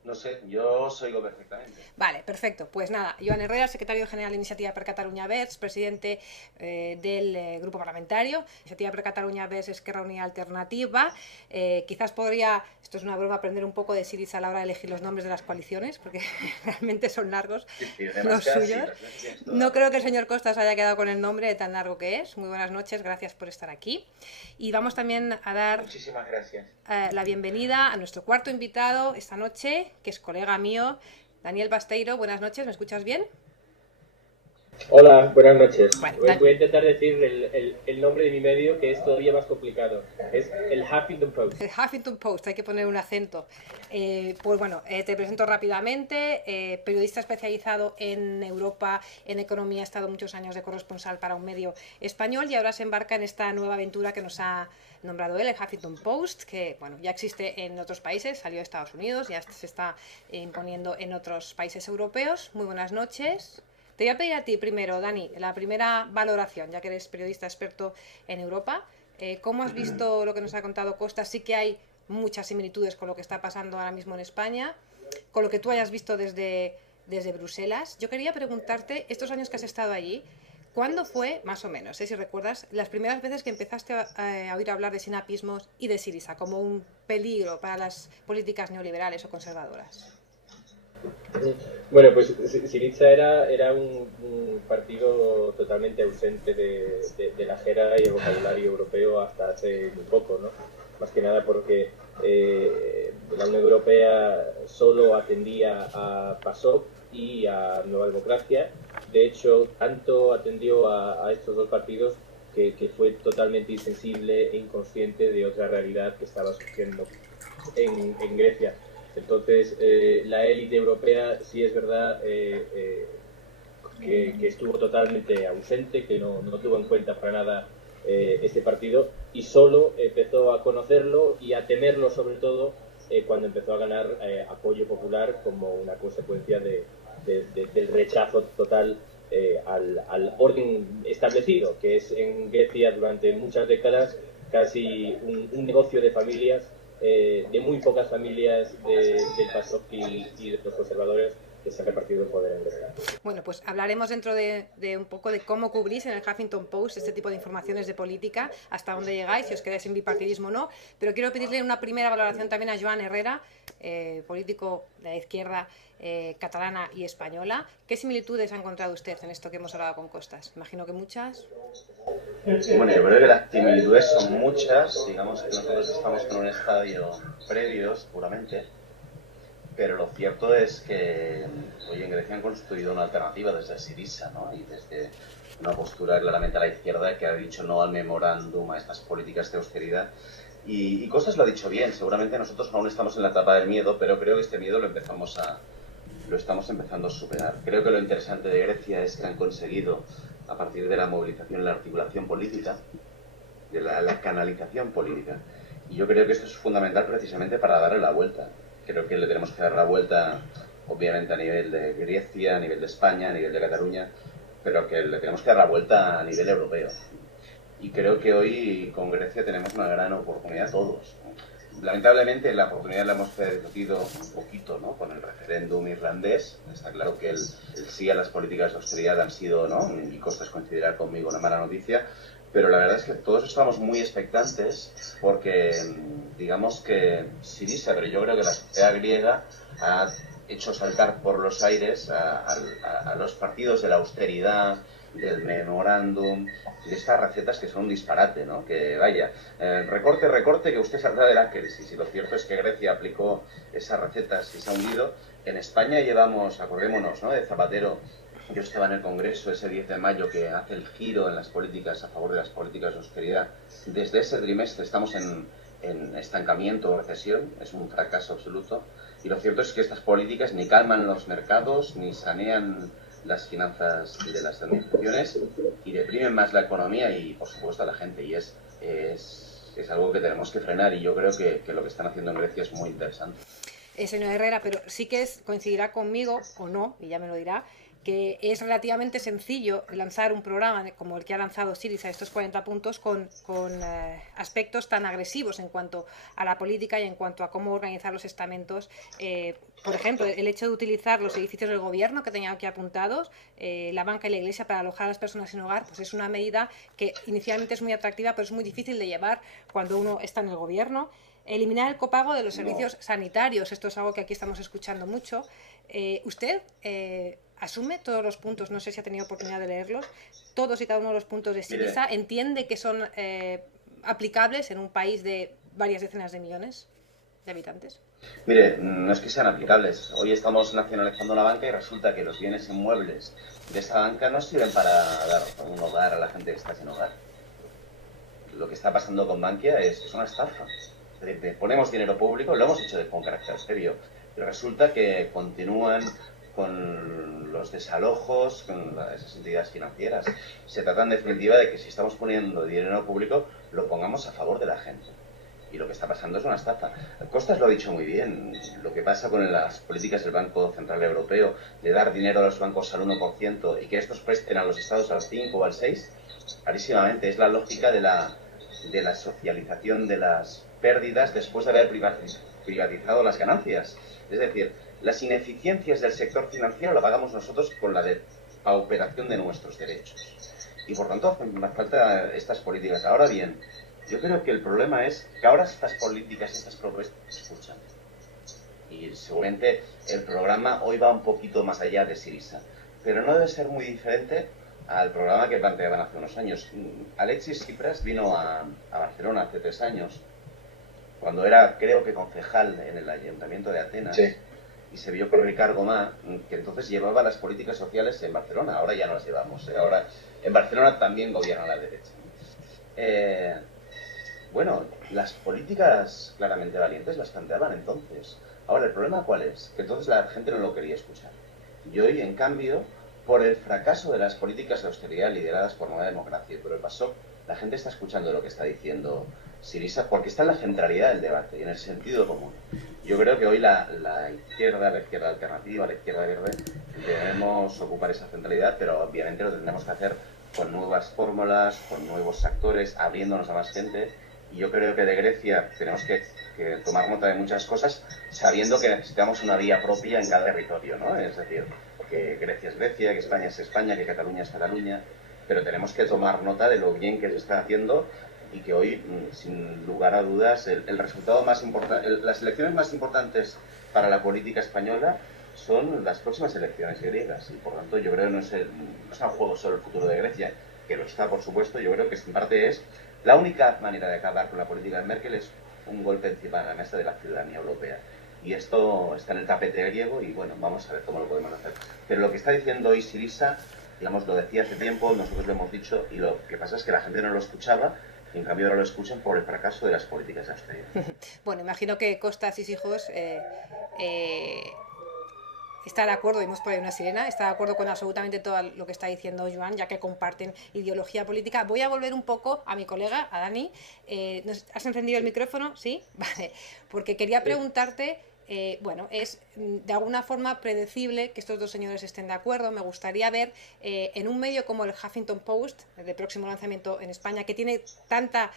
No sé, yo os oigo perfectamente. Vale, perfecto. Pues nada, Joan Herrera, secretario general de Iniciativa per Catalunya Verds, presidente del grupo parlamentario. Iniciativa per Catalunya Verds, Esquerra Unida Alternativa. Quizás podría, esto es una broma, aprender un poco de Syriza a la hora de elegir los nombres de las coaliciones, porque realmente son largos los suyos. No creo que el señor Costas haya quedado con el nombre tan largo que es. Muy buenas noches, gracias por estar aquí. Y vamos también a dar Muchísimas gracias. La bienvenida a nuestro cuarto invitado esta noche, que es colega mío, Daniel Basteiro. Buenas noches, ¿me escuchas bien? Hola, buenas noches. Bueno, voy a intentar decir el nombre de mi medio, que es todavía más complicado. Es el Huffington Post. El Huffington Post, hay que poner un acento. Pues bueno, te presento rápidamente. Periodista especializado en Europa, en economía, ha estado muchos años de corresponsal para un medio español y ahora se embarca en esta nueva aventura que nos ha nombrado él, el Huffington Post, que bueno, ya existe en otros países, salió de Estados Unidos, ya se está imponiendo en otros países europeos. Muy buenas noches. Te voy a pedir a ti primero, Dani, la primera valoración, ya que eres periodista experto en Europa. ¿Cómo has visto lo que nos ha contado Costa? Sí que hay muchas similitudes con lo que está pasando ahora mismo en España, con lo que tú hayas visto desde Bruselas. Yo quería preguntarte, estos años que has estado allí, ¿cuándo fue, más o menos, si recuerdas, las primeras veces que empezaste a oír hablar de sinapismos y de Syriza como un peligro para las políticas neoliberales o conservadoras? Bueno, pues Syriza era un partido totalmente ausente de la jerga y el vocabulario europeo hasta hace muy poco, ¿no? Más que nada porque la Unión Europea solo atendía a PASOK y a Nueva Democracia. De hecho, tanto atendió a estos dos partidos que fue totalmente insensible e inconsciente de otra realidad que estaba surgiendo en Grecia. Entonces, la élite europea sí es verdad que estuvo totalmente ausente, que no tuvo en cuenta para nada este partido y solo empezó a conocerlo y a temerlo sobre todo cuando empezó a ganar apoyo popular como una consecuencia del rechazo total al orden establecido, que es en Grecia durante muchas décadas casi un negocio de familias, de muy pocas familias del PASOK y de los conservadores que se han repartido el poder en Grecia. Bueno, pues hablaremos dentro de un poco de cómo cubrís en el Huffington Post este tipo de informaciones de política, hasta dónde llegáis, si os quedáis en bipartidismo o no, pero quiero pedirle una primera valoración también a Joan Herrera, político de la izquierda catalana y española. ¿Qué similitudes ha encontrado usted en esto que hemos hablado con Costas? Imagino que muchas. Bueno, yo creo que las similitudes son muchas, digamos que nosotros estamos en un estadio previo, seguramente, pero lo cierto es que hoy en Grecia han construido una alternativa desde Syriza, ¿no? Y desde una postura claramente a la izquierda que ha dicho no al memorándum, a estas políticas de austeridad. Y Costas lo ha dicho bien, seguramente nosotros aún estamos en la etapa del miedo, pero creo que este miedo lo estamos empezando a superar. Creo que lo interesante de Grecia es que han conseguido, a partir de la movilización y la articulación política, de la canalización política, y yo creo que esto es fundamental precisamente para darle la vuelta. Creo que le tenemos que dar la vuelta, obviamente, a nivel de Grecia, a nivel de España, a nivel de Cataluña, pero que le tenemos que dar la vuelta a nivel europeo. Y creo que hoy con Grecia tenemos una gran oportunidad todos. Lamentablemente la oportunidad la hemos perdido un poquito, ¿no? Con el referéndum irlandés. Está claro que el sí a las políticas de austeridad han sido, ¿no? Y Costas coincidirá conmigo, una mala noticia. Pero la verdad es que todos estamos muy expectantes porque, digamos que Syriza, pero yo creo que la sociedad griega ha hecho saltar por los aires a los partidos de la austeridad, del memorándum, de estas recetas que son un disparate, ¿no? Que vaya, recorte, que usted saldrá de la crisis. Y lo cierto es que Grecia aplicó esas recetas y se ha hundido. En España llevamos, acordémonos, ¿no? De Zapatero. Yo estaba en el Congreso ese 10 de mayo que hace el giro en las políticas, a favor de las políticas de austeridad. Desde ese trimestre estamos en estancamiento o recesión, es un fracaso absoluto. Y lo cierto es que estas políticas ni calman los mercados, ni sanean las finanzas de las administraciones y deprimen más la economía y, por supuesto, a la gente. Y es algo que tenemos que frenar, y yo creo que lo que están haciendo en Grecia es muy interesante. Señor Herrera, pero sí que coincidirá conmigo, o no, y ya me lo dirá, que es relativamente sencillo lanzar un programa como el que ha lanzado Syriza, estos 40 puntos, con aspectos tan agresivos en cuanto a la política y en cuanto a cómo organizar los estamentos. Por ejemplo, el hecho de utilizar los edificios del gobierno que tenía aquí apuntados, la banca y la iglesia para alojar a las personas sin hogar, pues es una medida que inicialmente es muy atractiva, pero es muy difícil de llevar cuando uno está en el gobierno. Eliminar el copago de los servicios sanitarios, esto es algo que aquí estamos escuchando mucho. ¿Usted asume todos los puntos? No sé si ha tenido oportunidad de leerlos. Todos y cada uno de los puntos de Syriza, ¿entiende que son aplicables en un país de varias decenas de millones de habitantes? Mire, no es que sean aplicables. Hoy estamos nacionalizando la banca y resulta que los bienes inmuebles de esa banca no sirven para dar un hogar a la gente que está sin hogar. Lo que está pasando con Bankia es una estafa. Es decir, ponemos dinero público, lo hemos hecho con carácter serio, pero resulta que continúan con los desalojos, con esas entidades financieras. Se trata en definitiva de que si estamos poniendo dinero público, lo pongamos a favor de la gente. Y lo que está pasando es una estafa. Costas lo ha dicho muy bien. Lo que pasa con las políticas del Banco Central Europeo de dar dinero a los bancos al 1% y que estos presten a los estados al 5 o al 6, clarísimamente es la lógica de la socialización de las pérdidas después de haber privatizado las ganancias. Es decir, las ineficiencias del sector financiero la pagamos nosotros con la pauperación de nuestros derechos. Y por tanto hacen falta estas políticas. Ahora bien, yo creo que el problema es que ahora estas políticas, estas propuestas se escuchan. Y seguramente el programa hoy va un poquito más allá de Syriza. Pero no debe ser muy diferente al programa que planteaban hace unos años. Alexis Tsipras vino a Barcelona hace 3 años, cuando era, creo que, concejal en el Ayuntamiento de Atenas, sí, y se vio con Ricard Gomà, que entonces llevaba las políticas sociales en Barcelona. Ahora ya no las llevamos. Ahora en Barcelona también gobierna la derecha. Bueno, las políticas claramente valientes las planteaban entonces. Ahora, ¿el problema cuál es? Que entonces la gente no lo quería escuchar. Y hoy, en cambio, por el fracaso de las políticas de austeridad lideradas por Nueva Democracia y por el PASOK, la gente está escuchando lo que está diciendo Syriza, porque está en la centralidad del debate y en el sentido común. Yo creo que hoy la izquierda alternativa, la izquierda verde, debemos ocupar esa centralidad, pero obviamente lo tendremos que hacer con nuevas fórmulas, con nuevos actores, abriéndonos a más gente. Y yo creo que de Grecia tenemos que tomar nota de muchas cosas, sabiendo que necesitamos una vía propia en cada territorio, ¿no? Es decir, que Grecia es Grecia, que España es España, que Cataluña es Cataluña, pero tenemos que tomar nota de lo bien que se está haciendo y que hoy, sin lugar a dudas, el resultado más importante, las elecciones más importantes para la política española son las próximas elecciones griegas, y por tanto yo creo que no está en juego solo el futuro de Grecia, que lo está, por supuesto. Yo creo que en parte es la única manera de acabar con la política de Merkel, es un golpe encima de la mesa de la ciudadanía europea. Y esto está en el tapete griego y bueno, vamos a ver cómo lo podemos hacer. Pero lo que está diciendo hoy Syriza, digamos, lo decía hace tiempo, nosotros lo hemos dicho, y lo que pasa es que la gente no lo escuchaba, y en cambio ahora lo escuchan por el fracaso de las políticas de austeridad. Bueno, imagino que Costas y Hijos está de acuerdo, vimos por ahí una sirena, está de acuerdo con absolutamente todo lo que está diciendo Joan, ya que comparten ideología política. Voy a volver un poco a mi colega, a Dani. ¿Has encendido el micrófono? ¿Sí? Vale. Porque quería preguntarte, bueno, es de alguna forma predecible que estos dos señores estén de acuerdo. Me gustaría ver en un medio como el Huffington Post, de próximo lanzamiento en España, que tiene tanta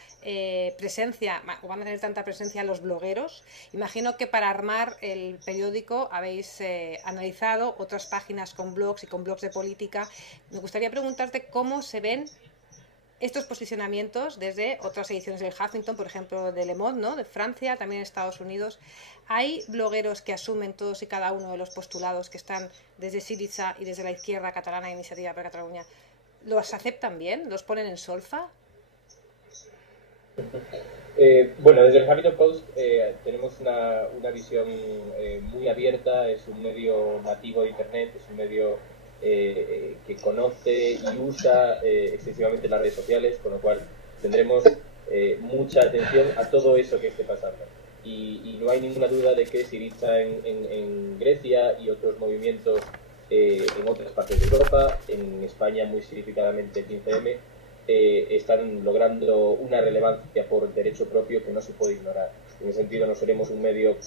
presencia, o van a tener tanta presencia los blogueros. Imagino que para armar el periódico habéis analizado otras páginas con blogs y con blogs de política. Me gustaría preguntarte cómo se ven estos posicionamientos desde otras ediciones del Huffington, por ejemplo, de Le Monde, ¿no?, de Francia, también en Estados Unidos. ¿Hay blogueros que asumen todos y cada uno de los postulados que están desde Syriza y desde la izquierda catalana, Iniciativa per Catalunya? ¿Los aceptan bien? ¿Los ponen en solfa? Bueno, desde el Huffington Post tenemos una visión muy abierta. Es un medio nativo de Internet, es un medio que conoce y usa excesivamente las redes sociales, con lo cual tendremos mucha atención a todo eso que esté pasando. Y no hay ninguna duda de que Syriza en Grecia y otros movimientos en otras partes de Europa, en España muy significadamente el 15M, están logrando una relevancia por derecho propio que no se puede ignorar. En ese sentido, no seremos un medio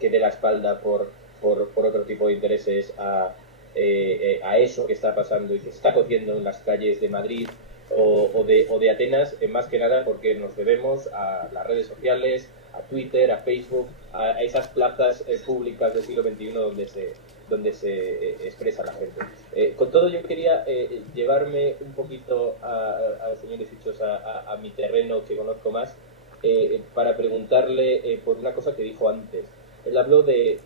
que dé la espalda por otro tipo de intereses a eso que está pasando y que se está cociendo en las calles de Madrid o de Atenas, más que nada porque nos debemos a las redes sociales, a Twitter, a Facebook, a esas plazas públicas del siglo XXI donde se expresa la gente. Con todo, yo quería llevarme un poquito al señor Isichos a mi terreno que conozco más, para preguntarle por una cosa que dijo antes. Él habló de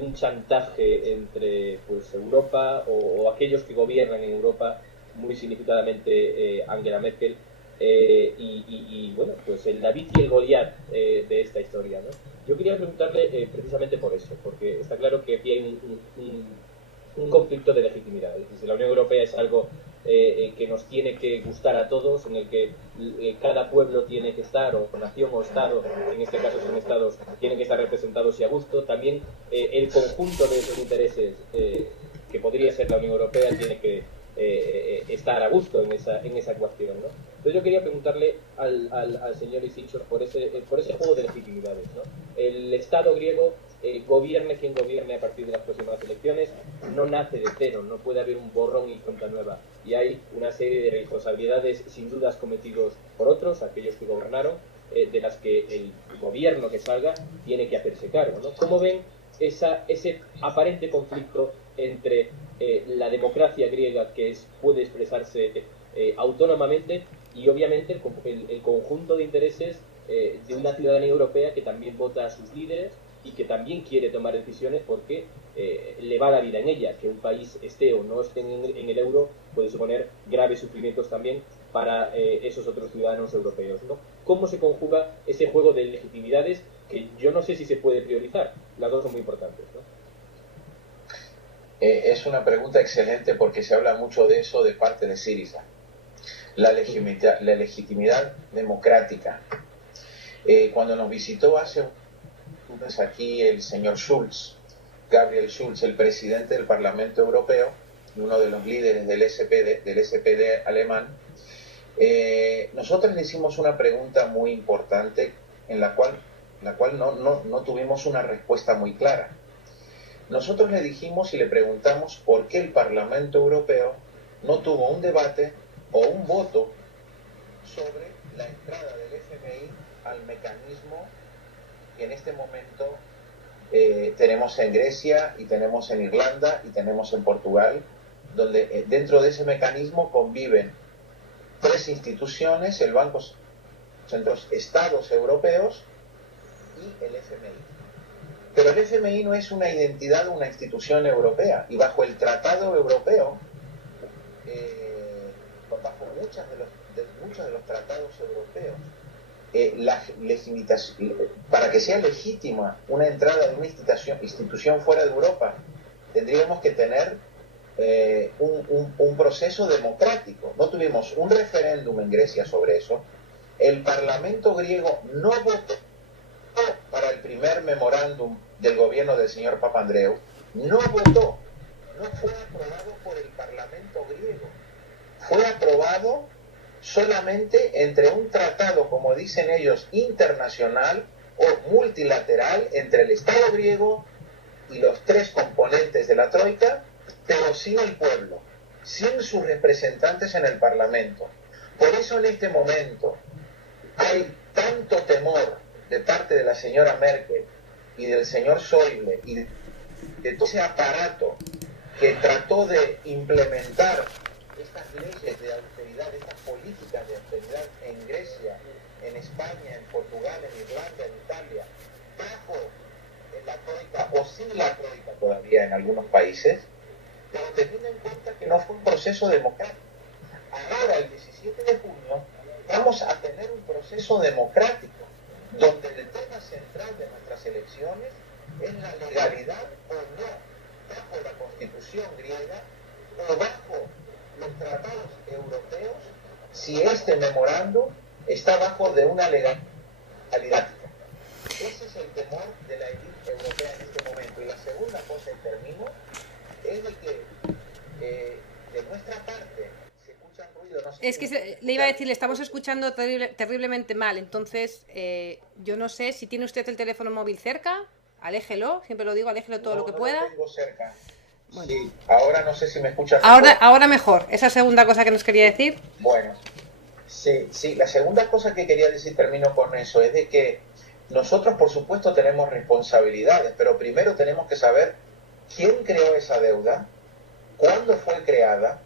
un chantaje entre pues Europa o aquellos que gobiernan en Europa, muy significadamente Angela Merkel, y bueno, pues el David y el Goliat de esta historia, ¿no? Yo quería preguntarle precisamente por eso, porque está claro que aquí hay un conflicto de legitimidad. Es decir, la Unión Europea es algo que nos tiene que gustar a todos, en el que cada pueblo tiene que estar, o nación o estado, en este caso son estados, tienen que estar representados y a gusto. También el conjunto de esos intereses que podría ser la Unión Europea tiene que estar a gusto en esa ecuación, ¿no? Entonces yo quería preguntarle al señor Isichos por ese juego de legitimidades, ¿no? El Estado griego, gobierne quien gobierne a partir de las próximas elecciones, no nace de cero, no puede haber un borrón y cuenta nueva, y hay una serie de responsabilidades sin dudas cometidos por otros, aquellos que gobernaron, de las que el gobierno que salga tiene que hacerse cargo, ¿no? ¿Cómo ven ese aparente conflicto entre la democracia griega, que puede expresarse autónomamente, y obviamente el conjunto de intereses de una ciudadanía europea que también vota a sus líderes y que también quiere tomar decisiones porque le va la vida en ella? Que un país esté o no esté en el euro puede suponer graves sufrimientos también para esos otros ciudadanos europeos, ¿no? ¿Cómo se conjuga ese juego de legitimidades que yo no sé si se puede priorizar? Las dos son muy importantes, ¿no? Es una pregunta excelente porque se habla mucho de eso de parte de Syriza. La legitimidad democrática. Cuando nos visitó hace un mes aquí el señor Schulz, Gabriel Schulz, el presidente del Parlamento Europeo, uno de los líderes del SPD alemán, nosotros le hicimos una pregunta muy importante en la cual no tuvimos una respuesta muy clara. Nosotros le dijimos y le preguntamos por qué el Parlamento Europeo no tuvo un debate o un voto sobre la entrada del FMI al mecanismo que en este momento tenemos en Grecia y tenemos en Irlanda y tenemos en Portugal, donde dentro de ese mecanismo conviven tres instituciones: el Banco Central, Estados europeos y el FMI. Pero el FMI no es una identidad o una institución europea, y bajo el Tratado Europeo, bajo muchos de los tratados europeos, para que sea legítima una entrada de una institución fuera de Europa, tendríamos que tener un proceso democrático. No tuvimos un referéndum en Grecia sobre eso. El Parlamento griego no votó para el primer memorándum del gobierno del señor Papandreou, no votó, no fue aprobado por el Parlamento griego, fue aprobado solamente entre un tratado, como dicen ellos, internacional o multilateral entre el Estado griego y los tres componentes de la Troika, pero sin el pueblo, sin sus representantes en el Parlamento. Por eso en este momento hay tanto temor de parte de la señora Merkel y del señor Schäuble y de todo ese aparato que trató de implementar estas leyes de austeridad, estas políticas de austeridad en Grecia, en España, en Portugal, en Irlanda, en Italia, bajo la Troika o sin la Troika todavía en algunos países, pero teniendo en cuenta que no fue un proceso democrático. Ahora, el 17 de junio, vamos a tener un proceso democrático donde el tema central de nuestras elecciones es la legalidad o no, bajo la Constitución griega o bajo los tratados europeos, si este memorando está bajo de una legalidad. Ese es el temor de la élite europea en este momento. Y la segunda cosa, y termino, es de que de nuestra parte se escucha ruido. No sé es que le iba a decir, le estamos escuchando terriblemente mal, entonces yo no sé si tiene usted el teléfono móvil cerca, aléjelo, siempre lo digo, aléjelo todo lo que pueda. No lo tengo cerca. Bueno. Sí, ahora no sé si me escuchan mejor. Ahora mejor, esa segunda cosa que nos quería decir. Bueno, sí, la segunda cosa que quería decir, termino con eso, es de que nosotros por supuesto tenemos responsabilidades, pero primero tenemos que saber quién creó esa deuda, cuándo fue creada,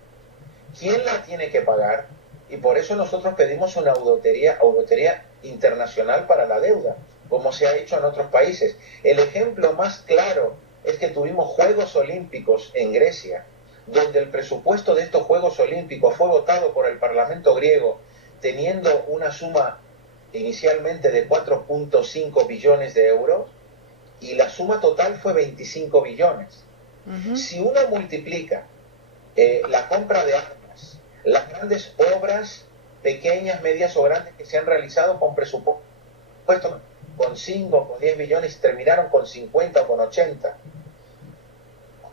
quién la tiene que pagar, y por eso nosotros pedimos una auditoría internacional para la deuda, como se ha hecho en otros países. El ejemplo más claro es que tuvimos Juegos Olímpicos en Grecia, donde el presupuesto de estos Juegos Olímpicos fue votado por el Parlamento griego, teniendo una suma inicialmente de 4.5 billones de euros, y la suma total fue 25 billones. Si uno multiplica la compra de armas, las grandes obras, pequeñas, medias o grandes, que se han realizado con presupuesto con 5, con 10 billones, terminaron con 50 o con 80.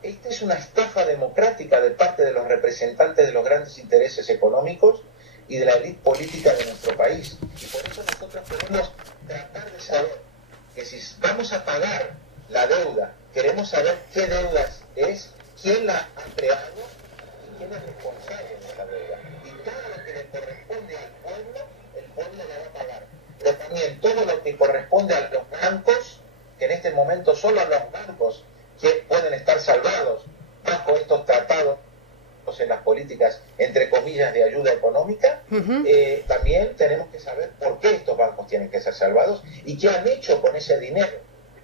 Esta es una estafa democrática de parte de los representantes de los grandes intereses económicos y de la élite política de nuestro país. Y por eso nosotros queremos tratar de saber que si vamos a pagar la deuda, queremos saber qué deudas es, quién la ha creado y quién es responsable de esa deuda. Y todo lo que le corresponde al pueblo la va a pagar. Pero también todo lo que corresponde a los bancos, que en este momento solo los bancos que pueden estar salvados bajo estos tratados en las políticas, entre comillas, de ayuda económica, también tenemos que saber por qué estos bancos tienen que ser salvados y qué han hecho con ese dinero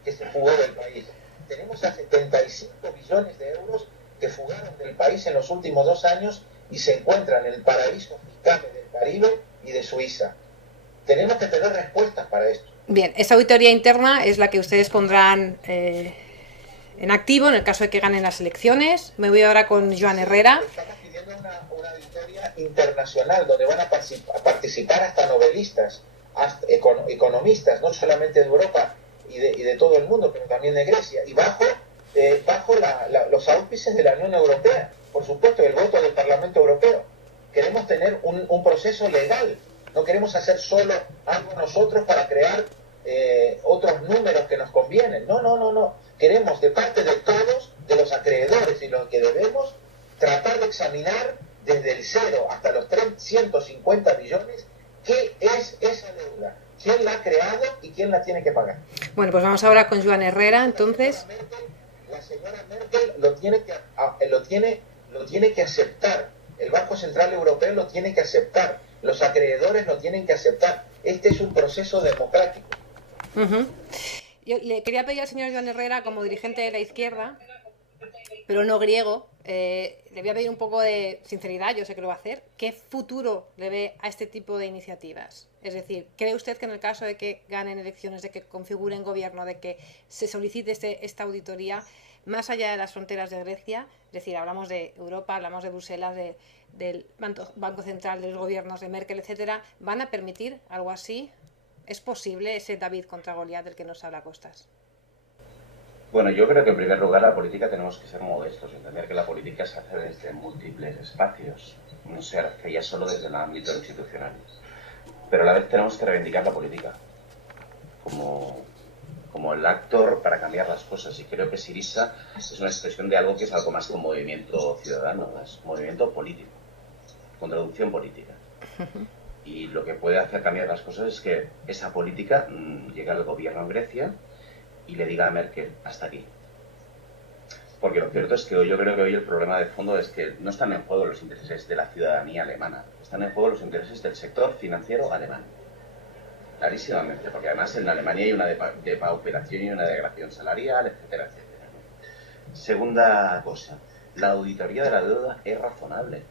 que se fugó del país. Tenemos a 75 billones de euros que fugaron del país en los últimos 2 años y se encuentran en paraísos fiscales del Caribe y de Suiza. Tenemos que tener respuestas para esto. Bien, esa auditoría interna es la que ustedes pondrán en activo en el caso de que ganen las elecciones. Me voy ahora con Joan Herrera. Estamos pidiendo una auditoría internacional donde van a participar hasta novelistas, hasta economistas, no solamente de Europa y de todo el mundo, pero también de Grecia, y bajo los auspices de la Unión Europea, por supuesto, el voto del Parlamento Europeo. Queremos tener un proceso legal, no queremos hacer solo algo nosotros para crear otros números que nos convienen. No. Queremos de parte de todos, de los acreedores y los que debemos, tratar de examinar desde el 0 hasta los 350 billones qué es esa deuda, quién la ha creado y quién la tiene que pagar. Bueno, pues vamos ahora con Joan Herrera, entonces. La señora Merkel lo tiene que aceptar, el Banco Central Europeo lo tiene que aceptar, los acreedores lo tienen que aceptar. Este es un proceso democrático. Yo le quería pedir al señor Joan Herrera, como dirigente de la izquierda, pero no griego, le voy a pedir un poco de sinceridad, yo sé que lo va a hacer. ¿Qué futuro le ve a este tipo de iniciativas? Es decir, ¿cree usted que en el caso de que ganen elecciones, de que configuren gobierno, de que se solicite esta auditoría, más allá de las fronteras de Grecia, es decir, hablamos de Europa, hablamos de Bruselas, del Banco Central, de los gobiernos de Merkel, etcétera, van a permitir algo así? ¿Es posible ese David contra Goliat del que nos habla Costas? Bueno, yo creo que en primer lugar la política tenemos que ser modestos, entender que la política se hace desde múltiples espacios, no se hace ya solo desde el ámbito institucional. Pero a la vez tenemos que reivindicar la política como el actor para cambiar las cosas, y creo que Syriza es una expresión de algo que es algo más que un movimiento ciudadano, es un movimiento político, con traducción política. Y lo que puede hacer cambiar las cosas es que esa política llegue al gobierno en Grecia y le diga a Merkel, hasta aquí. Porque lo cierto es que yo creo que hoy el problema de fondo es que no están en juego los intereses de la ciudadanía alemana, están en juego los intereses del sector financiero alemán. Clarísimamente, porque además en Alemania hay una depauperación y una degradación salarial, etcétera, etcétera, ¿no? Segunda cosa, la auditoría de la deuda es razonable.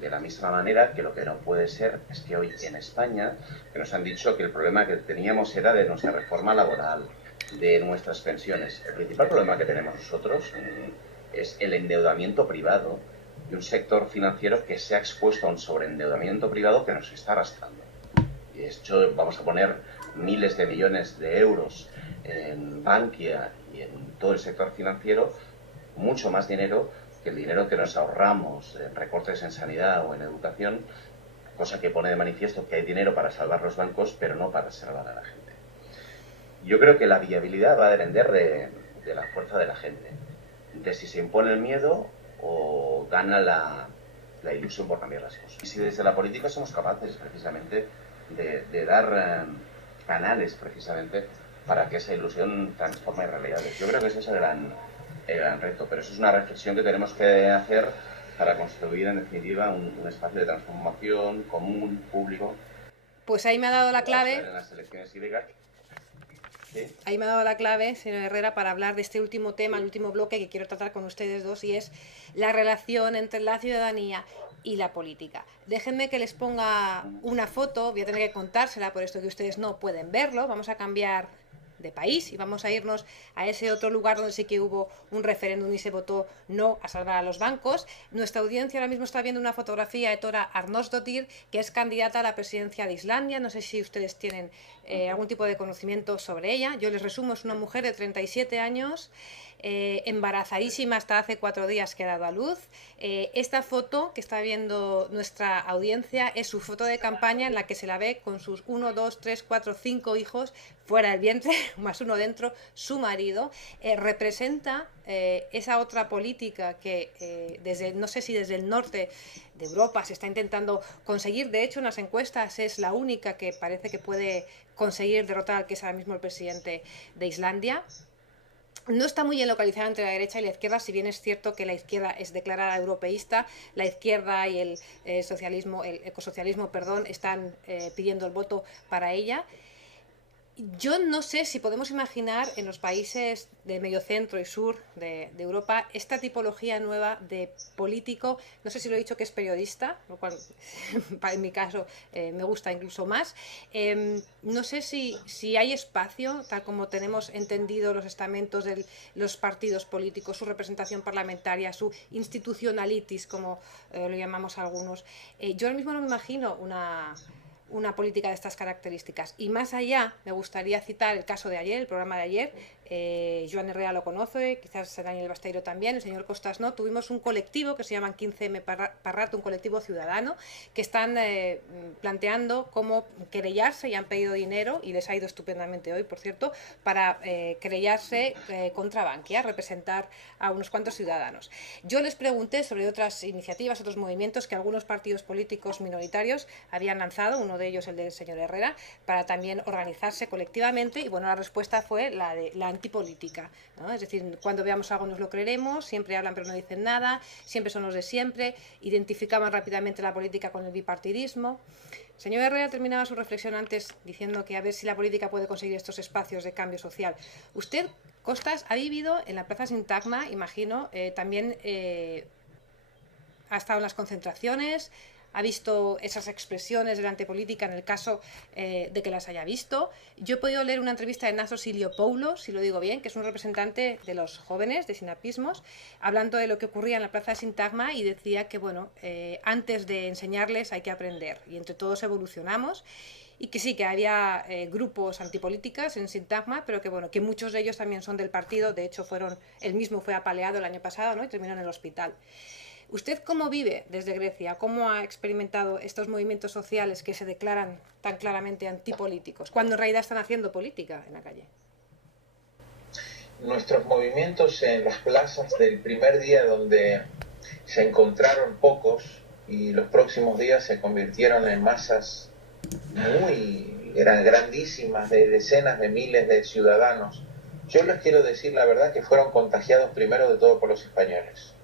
De la misma manera que lo que no puede ser es que hoy en España, que nos han dicho que el problema que teníamos era de nuestra reforma laboral, de nuestras pensiones. El principal problema que tenemos nosotros es el endeudamiento privado y un sector financiero que se ha expuesto a un sobreendeudamiento privado que nos está arrastrando. Y de hecho vamos a poner miles de millones de euros en Bankia y en todo el sector financiero, mucho más dinero que el dinero que nos ahorramos en recortes en sanidad o en educación, cosa que pone de manifiesto que hay dinero para salvar los bancos, pero no para salvar a la gente. Yo creo que la viabilidad va a depender de la fuerza de la gente, de si se impone el miedo o gana la ilusión por cambiar las cosas. Y si desde la política somos capaces precisamente de dar canales precisamente para que esa ilusión transforme en realidades. Yo creo que ese es el gran reto, pero eso es una reflexión que tenemos que hacer para construir en definitiva un espacio de transformación común, público. Pues ahí me ha dado la clave. En las elecciones hídricas. ¿Sí? Ahí me ha dado la clave, señor Herrera, para hablar de este último tema, el último bloque que quiero tratar con ustedes dos, y es la relación entre la ciudadanía y la política. Déjenme que les ponga una foto, voy a tener que contársela por esto que ustedes no pueden verlo. Vamos a cambiar de país y vamos a irnos a ese otro lugar donde sí que hubo un referéndum y se votó no a salvar a los bancos. Nuestra audiencia ahora mismo está viendo una fotografía de Thora Arnórsdóttir, que es candidata a la presidencia de Islandia. No sé si ustedes tienen algún tipo de conocimiento sobre ella. Yo les resumo, es una mujer de 37 años, embarazadísima hasta hace 4 días que ha dado a luz. Esta foto que está viendo nuestra audiencia es su foto de campaña, en la que se la ve con sus 1, 2, 3, 4, 5 hijos fuera del vientre, más uno dentro, su marido. Representa esa otra política que no sé si desde el norte de Europa se está intentando conseguir. De hecho, en las encuestas es la única que parece que puede conseguir derrotar al que es ahora mismo el presidente de Islandia. No está muy bien localizada entre la derecha y la izquierda, si bien es cierto que la izquierda es declarada europeísta, la izquierda y el ecosocialismo, están pidiendo el voto para ella. Yo no sé si podemos imaginar en los países de medio centro y sur de Europa esta tipología nueva de político. No sé si lo he dicho, que es periodista, lo cual en mi caso me gusta incluso más. No sé si hay espacio, tal como tenemos entendido los estamentos de los partidos políticos, su representación parlamentaria, su institucionalitis, como lo llamamos algunos. Yo ahora mismo no me imagino una política de estas características. Y más allá, me gustaría citar el caso de ayer, el programa de ayer. Joan Herrera lo conoce, quizás Daniel Basteiro también, el señor Costas no. Tuvimos un colectivo que se llaman 15M Parrat, un colectivo ciudadano, que están planteando cómo querellarse, y han pedido dinero, y les ha ido estupendamente hoy, por cierto, para querellarse contra Bankia, representar a unos cuantos ciudadanos. Yo les pregunté sobre otras iniciativas, otros movimientos que algunos partidos políticos minoritarios habían lanzado, uno de ellos el del señor Herrera, para también organizarse colectivamente, y bueno, la respuesta fue la de la antipolítica, ¿no? Es decir, cuando veamos algo nos lo creeremos, siempre hablan pero no dicen nada, siempre son los de siempre, identificaban rápidamente la política con el bipartidismo. El señor Herrera terminaba su reflexión antes diciendo que a ver si la política puede conseguir estos espacios de cambio social. Usted, Costas, ha vivido en la Plaza Sintagma, imagino, también ha estado en las concentraciones, ha visto esas expresiones de la antipolítica en el caso de que las haya visto. Yo he podido leer una entrevista de Nasos Iliopoulos, si lo digo bien, que es un representante de los jóvenes de Sinapismos, hablando de lo que ocurría en la Plaza de Sintagma, y decía que bueno, antes de enseñarles hay que aprender, y entre todos evolucionamos. Y que sí, que había grupos antipolíticas en Sintagma, pero que bueno, que muchos de ellos también son del partido. De hecho, él mismo fue apaleado el año pasado, ¿no? Y terminó en el hospital. ¿Usted cómo vive desde Grecia? ¿Cómo ha experimentado estos movimientos sociales que se declaran tan claramente antipolíticos, cuando en realidad están haciendo política en la calle? Nuestros movimientos en las plazas del primer día, donde se encontraron pocos, y los próximos días se convirtieron en masas eran grandísimas, de decenas de miles de ciudadanos. Yo les quiero decir la verdad que fueron contagiados primero de todo por los españoles.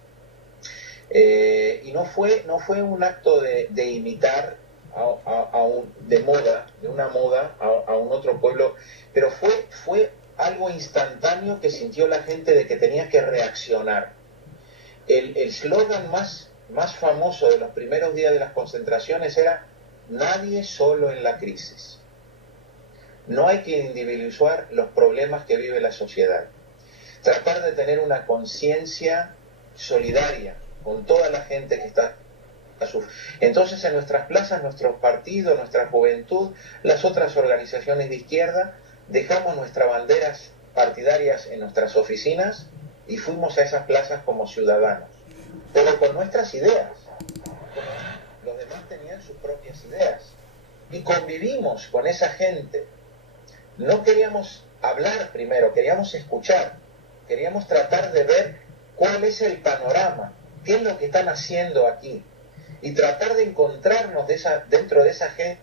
Y no fue un acto de imitar de una moda a un otro pueblo, pero fue algo instantáneo que sintió la gente de que tenía que reaccionar. El eslogan más famoso de los primeros días de las concentraciones era: nadie solo en la crisis. No hay que individualizar los problemas que vive la sociedad. Tratar de tener una conciencia solidaria con toda la gente que está a su... Entonces, en nuestras plazas, nuestros partidos, nuestra juventud, las otras organizaciones de izquierda, dejamos nuestras banderas partidarias en nuestras oficinas y fuimos a esas plazas como ciudadanos, pero con nuestras ideas. Los demás tenían sus propias ideas y convivimos con esa gente. No queríamos hablar primero, queríamos escuchar, queríamos tratar de ver cuál es el panorama, qué es lo que están haciendo aquí, y tratar de encontrarnos dentro de esa gente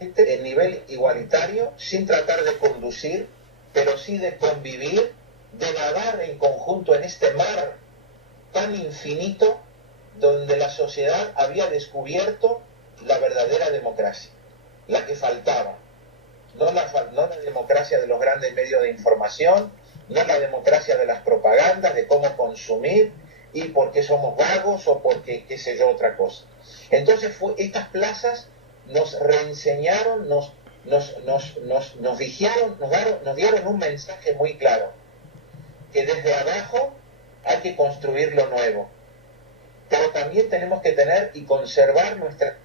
en nivel igualitario, sin tratar de conducir, pero sí de convivir, de nadar en conjunto en este mar tan infinito donde la sociedad había descubierto la verdadera democracia, la que faltaba. No la democracia de los grandes medios de información, no la democracia de las propagandas, de cómo consumir y por qué somos vagos o porque qué sé yo otra cosa. Entonces estas plazas nos reenseñaron, nos dieron un mensaje muy claro, que desde abajo hay que construir lo nuevo, pero también tenemos que tener y conservar nuestras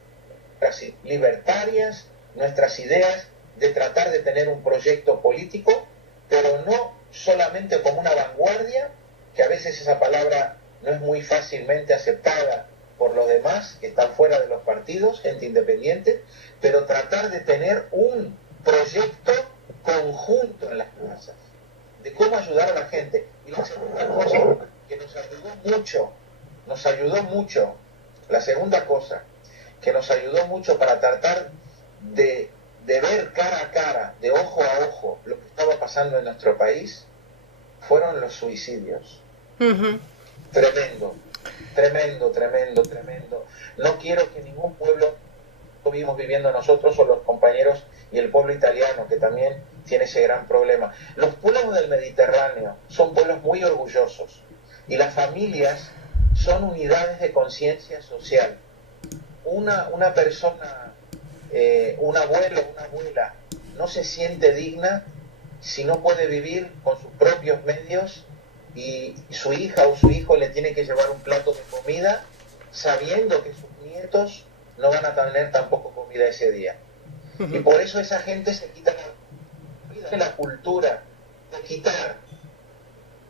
libertarias, nuestras ideas de tratar de tener un proyecto político, pero no solamente como una vanguardia, que a veces esa palabra no es muy fácilmente aceptada por los demás que están fuera de los partidos, gente independiente, pero tratar de tener un proyecto conjunto en las plazas, de cómo ayudar a la gente. Y la segunda cosa que nos ayudó mucho, la segunda cosa que nos ayudó mucho para tratar de ver cara a cara, de ojo a ojo, lo que estaba pasando en nuestro país, fueron los suicidios. Tremendo, tremendo, tremendo, tremendo. No quiero que ningún pueblo vivimos viviendo nosotros o los compañeros y el pueblo italiano, que también tiene ese gran problema. Los pueblos del Mediterráneo son pueblos muy orgullosos y las familias son unidades de conciencia social. Una persona, un abuelo, una abuela, no se siente digna si no puede vivir con sus propios medios y su hija o su hijo le tiene que llevar un plato de comida sabiendo que sus nietos no van a tener tampoco comida ese día. Y por eso esa gente se quita la vida, la cultura de quitar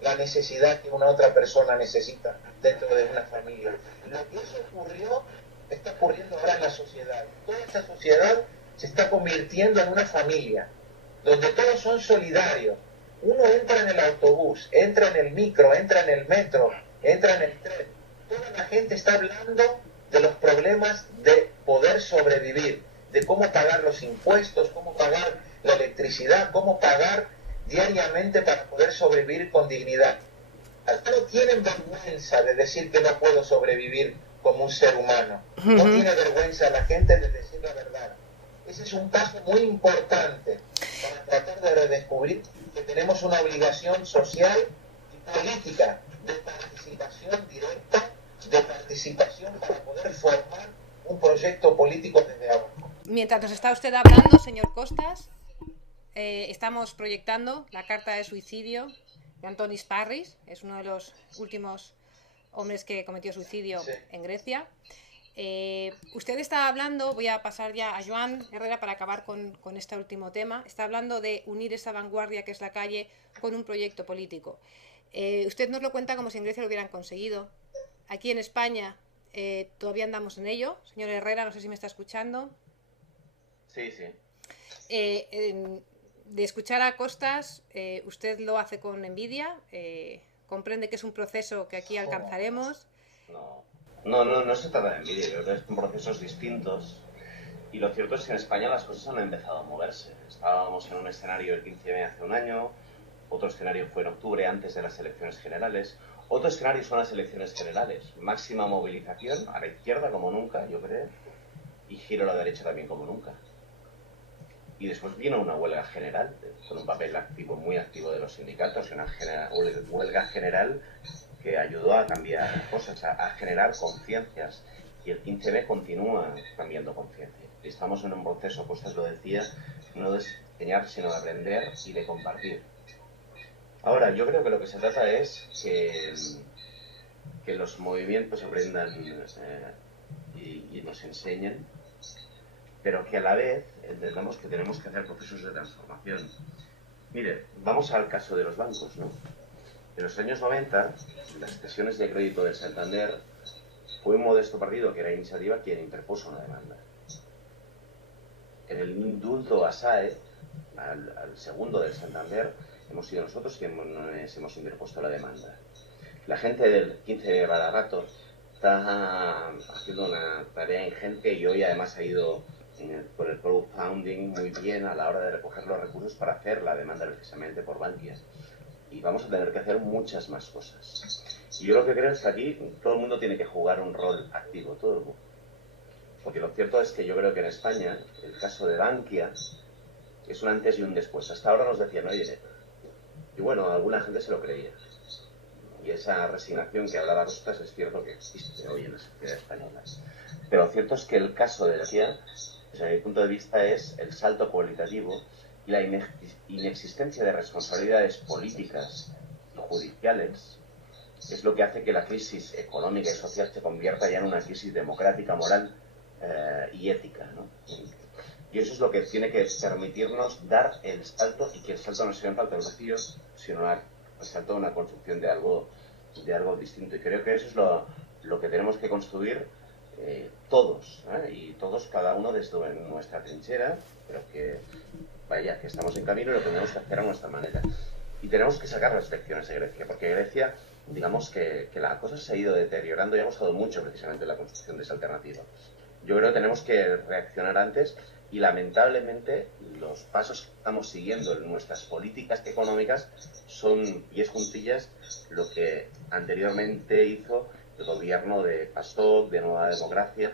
la necesidad que una otra persona necesita dentro de una familia. Lo que eso está ocurriendo ahora en la sociedad. Toda esta sociedad se está convirtiendo en una familia, donde todos son solidarios. Uno entra en el autobús, entra en el micro, entra en el metro, entra en el tren. Toda la gente está hablando de los problemas de poder sobrevivir, de cómo pagar los impuestos, cómo pagar la electricidad, cómo pagar diariamente para poder sobrevivir con dignidad. No tienen vergüenza de decir que no puedo sobrevivir como un ser humano. No tiene vergüenza la gente de decir la verdad. Ese es un paso muy importante para tratar de redescubrir que tenemos una obligación social y política de participación directa, de participación para poder formar un proyecto político desde abajo. Mientras nos está usted hablando, señor Costas, estamos proyectando la carta de suicidio de Antonis Parris, es uno de los últimos hombres que cometió suicidio en Grecia. Usted está hablando, voy a pasar ya a Joan Herrera para acabar con este último tema, está hablando de unir esa vanguardia que es la calle con un proyecto político. Usted nos lo cuenta como si en Grecia lo hubieran conseguido. Aquí en España todavía andamos en ello. Señor Herrera, no sé si me está escuchando. Sí, sí. De escuchar a Costas, usted lo hace con envidia, comprende que es un proceso que aquí alcanzaremos. No se trata de envidia, yo creo que son procesos distintos y lo cierto es que en España las cosas han empezado a moverse. Estábamos en un escenario el 15M hace un año, otro escenario fue en octubre antes de las elecciones generales, otro escenario son las elecciones generales, máxima movilización a la izquierda como nunca, yo creo, y giro a la derecha también como nunca. Y después vino una huelga general, con un papel activo, muy activo de los sindicatos, y una huelga general que ayudó a cambiar cosas, a generar conciencias. Y el 15M continúa cambiando conciencia. Estamos en un proceso, Costas lo decía, no de enseñar, sino de aprender y de compartir. Ahora, yo creo que lo que se trata es que los movimientos aprendan y nos enseñen, pero que a la vez entendamos que tenemos que hacer procesos de transformación. Mire, vamos al caso de los bancos, ¿no? En los años 90, las cesiones de crédito del Santander, fue un modesto partido, que era Iniciativa, quien interpuso una demanda. En el indulto a SAE, al segundo del Santander, hemos sido nosotros quienes hemos interpuesto la demanda. La gente del 15 de Barato está haciendo una tarea ingente y hoy además ha ido por el crowdfunding muy bien a la hora de recoger los recursos para hacer la demanda precisamente por Bankia. Y vamos a tener que hacer muchas más cosas. Y yo lo que creo es que aquí todo el mundo tiene que jugar un rol activo, todo el mundo. Porque lo cierto es que yo creo que en España el caso de Bankia es un antes y un después. Hasta ahora nos decían, oye, y bueno, alguna gente se lo creía. Y esa resignación que hablaba Costas es cierto que existe hoy en la sociedad española. Pero lo cierto es que el caso de Bankia, desde mi punto de vista, es el salto cualitativo y la inexistencia de responsabilidades políticas y judiciales es lo que hace que la crisis económica y social se convierta ya en una crisis democrática, moral y ética, ¿no? Y eso es lo que tiene que permitirnos dar el salto, y que el salto no sea un salto al vacío, sino el salto a una construcción de algo distinto. Y creo que eso es lo que tenemos que construir todos, y todos, cada uno desde nuestra trinchera, pero que vaya, que estamos en camino y lo tenemos que hacer a nuestra manera. Y tenemos que sacar las lecciones de Grecia, porque Grecia, digamos que la cosa se ha ido deteriorando y ha costado mucho precisamente la construcción de esa alternativa. Yo creo que tenemos que reaccionar antes y lamentablemente los pasos que estamos siguiendo en nuestras políticas económicas son pies juntillas lo que anteriormente hizo el gobierno de PASOK, de Nueva Democracia.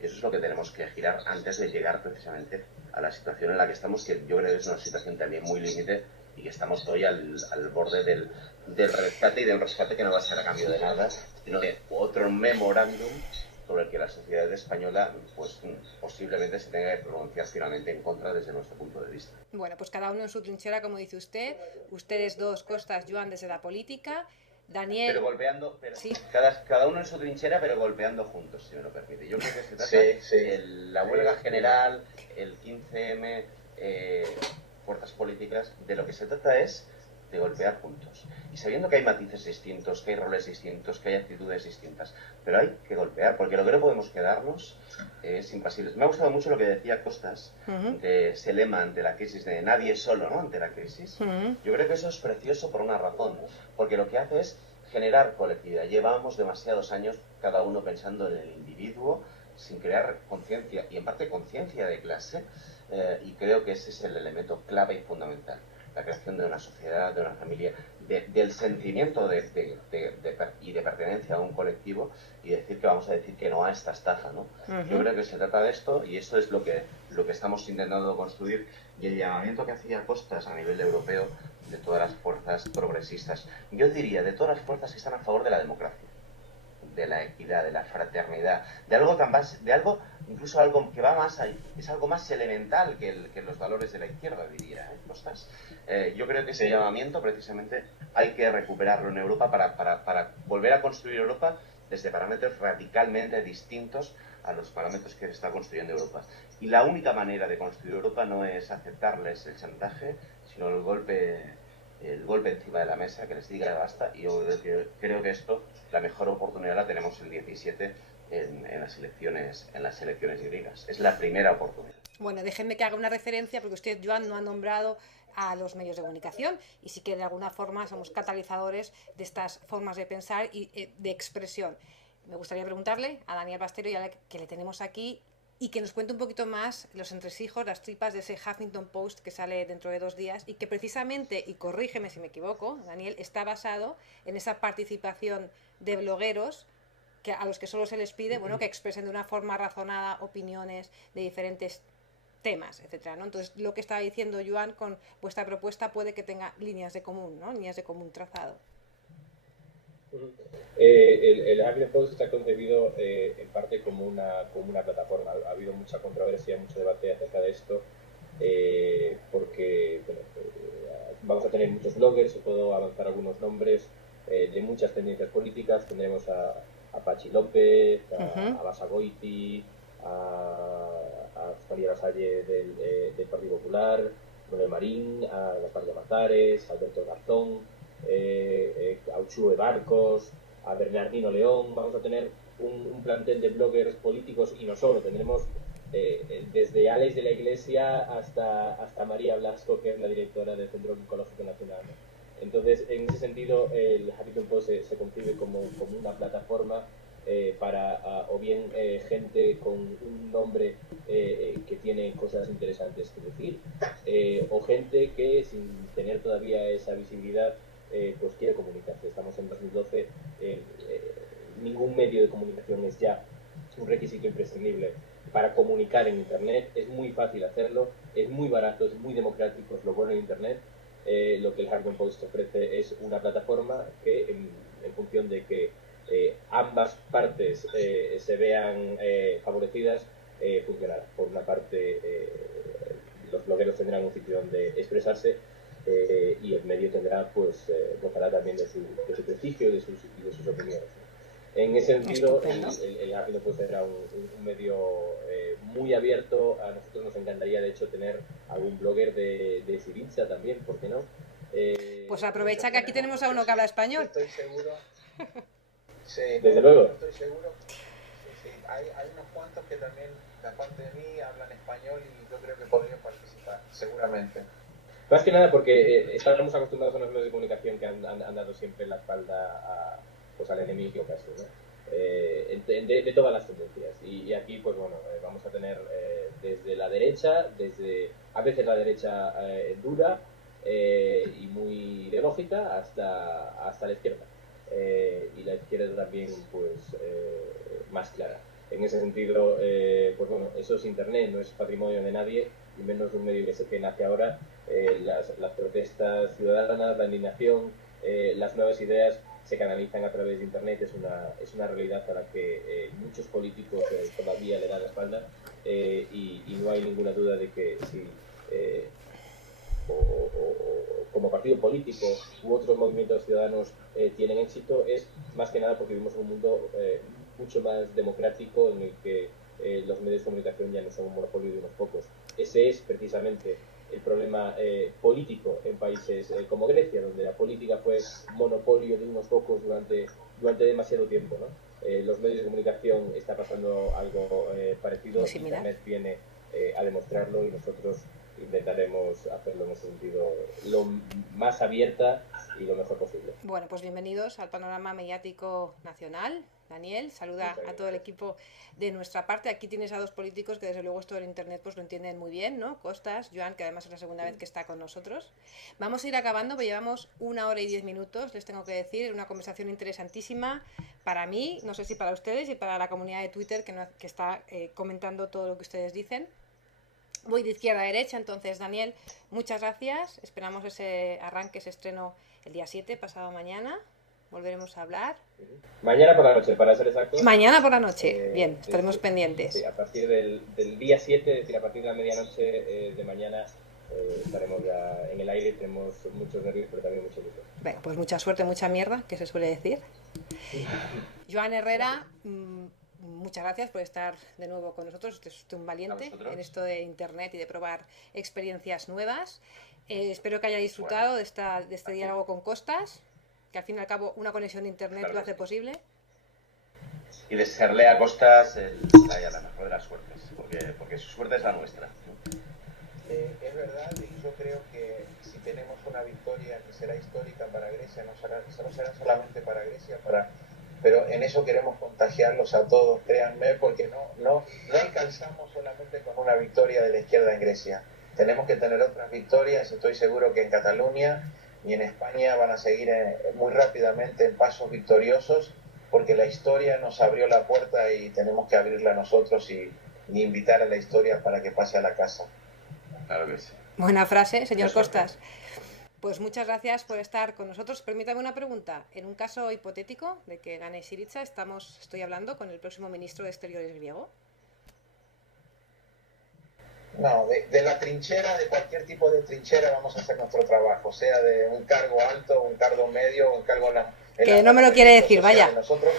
Eso es lo que tenemos que girar antes de llegar precisamente a la situación en la que estamos, que yo creo que es una situación también muy límite y que estamos hoy al borde del rescate, y de un rescate que no va a ser a cambio de nada, sino de otro memorándum sobre el que la sociedad española pues posiblemente se tenga que pronunciar finalmente en contra desde nuestro punto de vista. Bueno, pues cada uno en su trinchera, como dice usted, ustedes dos, Costas, Joan, desde la política, Daniel... Pero golpeando, sí. cada uno en su trinchera, pero golpeando juntos, si me lo permite. Yo creo que se trata la huelga general, el 15M, fuerzas políticas, de lo que se trata es de golpear juntos. Y sabiendo que hay matices distintos, que hay roles distintos, que hay actitudes distintas, pero hay que golpear, porque lo que no podemos quedarnos es impasibles. Me ha gustado mucho lo que decía Costas, de ese lema ante la crisis, de nadie solo, ¿no?, ante la crisis. Yo creo que eso es precioso por una razón, porque lo que hace es generar colectividad. Llevamos demasiados años cada uno pensando en el individuo, sin crear conciencia, y en parte conciencia de clase, y creo que ese es el elemento clave y fundamental. La creación de una sociedad, de una familia, del sentimiento de pertenencia a un colectivo, y decir que vamos a decir que no a esta estafa, ¿no? Yo creo que se trata de esto, y esto es lo que estamos intentando construir, y el llamamiento que hacía Costas a nivel europeo de todas las fuerzas progresistas, yo diría de todas las fuerzas que están a favor de la democracia, de la equidad, de la fraternidad, de algo tan básico, de algo, incluso algo que va más ahí, es algo más elemental que los valores de la izquierda, diría, Costas. Yo creo que ese llamamiento precisamente hay que recuperarlo en Europa para volver a construir Europa desde parámetros radicalmente distintos a los parámetros que se está construyendo Europa. Y la única manera de construir Europa no es aceptarles el chantaje, sino el golpe encima de la mesa, que les diga basta. Y yo creo que esto, la mejor oportunidad la tenemos el 17 en las elecciones griegas. Es la primera oportunidad. Bueno, déjenme que haga una referencia, porque usted, Joan, no ha nombrado a los medios de comunicación, y sí que de alguna forma somos catalizadores de estas formas de pensar y de expresión. Me gustaría preguntarle a Daniel Bastero, ya que le tenemos aquí, y que nos cuente un poquito más los entresijos, las tripas de ese Huffington Post que sale dentro de 2 días, y que precisamente, y corrígeme si me equivoco, Daniel, está basado en esa participación de blogueros a los que solo se les pide, bueno, que expresen de una forma razonada opiniones de diferentes temas, etcétera, ¿no? Entonces, lo que estaba diciendo Joan, con vuestra propuesta puede que tenga líneas de común, ¿no?, líneas de común trazado. El Huffington Post está concebido en parte como una plataforma. Ha habido mucha controversia, mucho debate acerca de esto, porque bueno, vamos a tener muchos bloggers, y puedo avanzar algunos nombres de muchas tendencias políticas. Tendremos a Pachi López, a Basagoiti, a María Lasalle del Partido Popular, Manuel Marín, a Gaspar Llamazares, a Alberto Garzón. a Uchu de Barcos, a Bernardino León. Vamos a tener un plantel de bloggers políticos, y no solo, tendremos desde Alex de la Iglesia hasta María Blasco, que es la directora del Centro Oncológico Nacional, ¿no? Entonces, en ese sentido, el Huffington Post se concibe como una plataforma para o bien gente con un nombre que tiene cosas interesantes que decir, o gente que, sin tener todavía esa visibilidad, pues quiere comunicarse. Estamos en 2012, ningún medio de comunicación es ya un requisito imprescindible para comunicar en Internet. Es muy fácil hacerlo, es muy barato, es muy democrático, es lo bueno en Internet. Lo que el Huffington Post ofrece es una plataforma que, en función de que ambas partes se vean favorecidas, funcionará. Por una parte, los blogueros tendrán un sitio donde expresarse, y el medio tendrá, pues, gozará también de su prestigio y de sus opiniones, ¿no? En ese sentido, el Huffington Post será un medio muy abierto. A nosotros nos encantaría, de hecho, tener algún blogger de Syriza también, ¿por qué no? Pues aprovecha que aquí tenemos a uno que habla español. Estoy seguro. Sí, desde luego. Estoy seguro. Sí. Hay unos cuantos que también, aparte de mí, hablan español, y yo creo que podrían participar, seguramente. Más que nada porque estamos acostumbrados a unos medios de comunicación que han dado siempre la espalda al enemigo, casi, ¿no? De todas las tendencias. Y aquí, pues bueno, vamos a tener desde la derecha, a veces la derecha dura y muy ideológica, hasta la izquierda. Y la izquierda también, pues, más clara. En ese sentido, pues bueno, eso es Internet, no es patrimonio de nadie, y menos de un medio que nace ahora. Las protestas ciudadanas, la indignación, las nuevas ideas se canalizan a través de Internet. Es una realidad a la que muchos políticos todavía le dan la espalda, y no hay ninguna duda de que si como partido político u otros movimientos ciudadanos tienen éxito, es más que nada porque vivimos en un mundo mucho más democrático, en el que los medios de comunicación ya no son un monopolio de unos pocos. Ese es precisamente el problema político en países como Grecia, donde la política fue monopolio de unos pocos durante demasiado tiempo, ¿no? Los medios de comunicación está pasando algo parecido. Internet viene a demostrarlo, y nosotros intentaremos hacerlo en ese sentido lo más abierta y lo mejor posible. Bueno, pues bienvenidos al panorama mediático nacional. Daniel, saluda a todo el equipo de nuestra parte. Aquí tienes a dos políticos que desde luego esto del Internet pues lo entienden muy bien, ¿no? Costas, Joan, que además es la segunda vez que está con nosotros. Vamos a ir acabando, pero llevamos 1 hora y 10 minutos, les tengo que decir, una conversación interesantísima para mí, no sé si para ustedes y para la comunidad de Twitter que está comentando todo lo que ustedes dicen. Voy de izquierda a derecha, entonces, Daniel, muchas gracias. Esperamos ese arranque, ese estreno el día 7, pasado mañana. Volveremos a hablar. Mañana por la noche, para ser exactos. Mañana por la noche, bien, estaremos pendientes. Sí, a partir del día 7, es decir, a partir de la medianoche de mañana, estaremos ya en el aire. Tenemos muchos nervios, pero también mucho gusto. Bueno, pues mucha suerte, mucha mierda, que se suele decir. Joan Herrera, muchas gracias por estar de nuevo con nosotros. Usted es un valiente en esto de Internet y de probar experiencias nuevas. Espero que haya disfrutado de este diálogo con Costas, que al fin y al cabo una conexión de Internet lo hace posible. Y desearle a Costas la mejor de las suertes, porque su suerte es la nuestra. Es verdad, y yo creo que si tenemos una victoria que será histórica para Grecia, no será solamente para Grecia, pero en eso queremos contagiarlos a todos, créanme, porque no alcanzamos solamente con una victoria de la izquierda en Grecia. Tenemos que tener otras victorias. Estoy seguro que en Cataluña y en España van a seguir muy rápidamente en pasos victoriosos, porque la historia nos abrió la puerta y tenemos que abrirla nosotros y invitar a la historia para que pase a la casa. Claro que sí. Buena frase, señor Costas. Pues muchas gracias por estar con nosotros. Permítame una pregunta. En un caso hipotético de que gane Syriza, estoy hablando con el próximo ministro de Exteriores griego. No, de la trinchera, de cualquier tipo de trinchera vamos a hacer nuestro trabajo, sea de un cargo alto, un cargo medio, un cargo que no me lo quiere decir, vaya. Nosotros,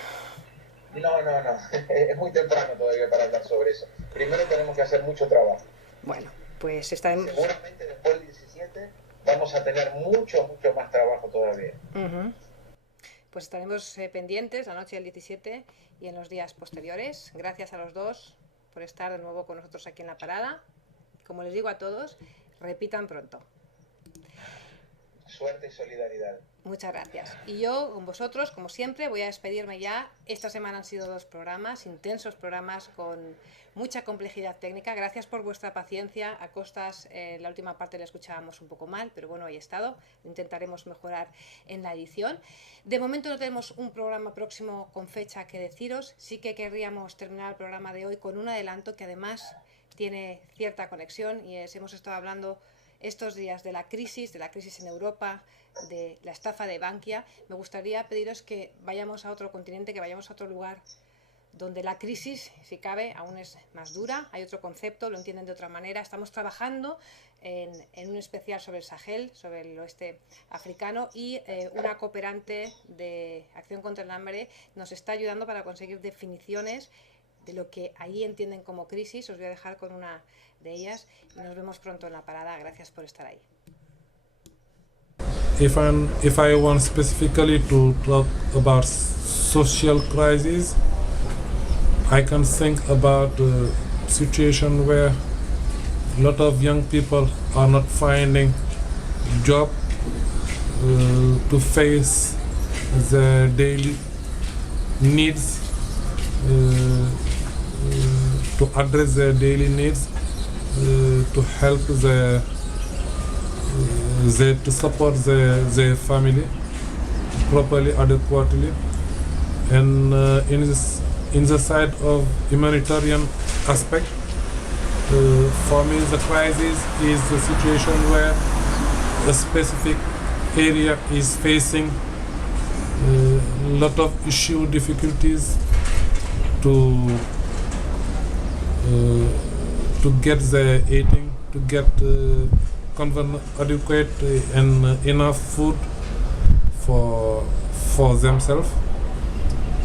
no, es muy temprano todavía para hablar sobre eso. Primero tenemos que hacer mucho trabajo. Bueno, pues estaremos... Seguramente después del 17 vamos a tener mucho más trabajo todavía. Pues estaremos pendientes la noche del 17 y en los días posteriores. Gracias a los dos por estar de nuevo con nosotros aquí en La Parada. Como les digo a todos, repitan pronto. Suerte y solidaridad. Muchas gracias. Y yo, con vosotros, como siempre, voy a despedirme ya. Esta semana han sido 2 programas, intensos programas con mucha complejidad técnica. Gracias por vuestra paciencia. A costas, la última parte la escuchábamos un poco mal, pero bueno, ahí he estado. Intentaremos mejorar en la edición. De momento no tenemos un programa próximo con fecha que deciros. Sí que querríamos terminar el programa de hoy con un adelanto que además tiene cierta conexión y hemos estado hablando estos días de la crisis en Europa, de la estafa de Bankia. Me gustaría pediros que vayamos a otro continente, que vayamos a otro lugar donde la crisis, si cabe, aún es más dura. Hay otro concepto, lo entienden de otra manera. Estamos trabajando en un especial sobre el Sahel, sobre el oeste africano, y una cooperante de Acción contra el Hambre nos está ayudando para conseguir definiciones de lo que allí entienden como crisis. Os voy a dejar con una de ellas y nos vemos pronto en La Parada. Gracias por estar ahí. If I want specifically to talk about social crisis, I can think about the situation where a lot of young people are not finding job to face their daily needs, to address their daily needs, to help to support their family properly, adequately, and in the side of humanitarian aspect, for me the crisis is the situation where a specific area is facing a lot of issue difficulties to get the eating, to get adequate and enough food for themselves.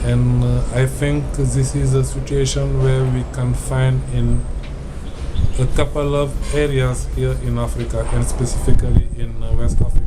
And I think this is a situation where we can find in a couple of areas here in Africa, and specifically in West Africa.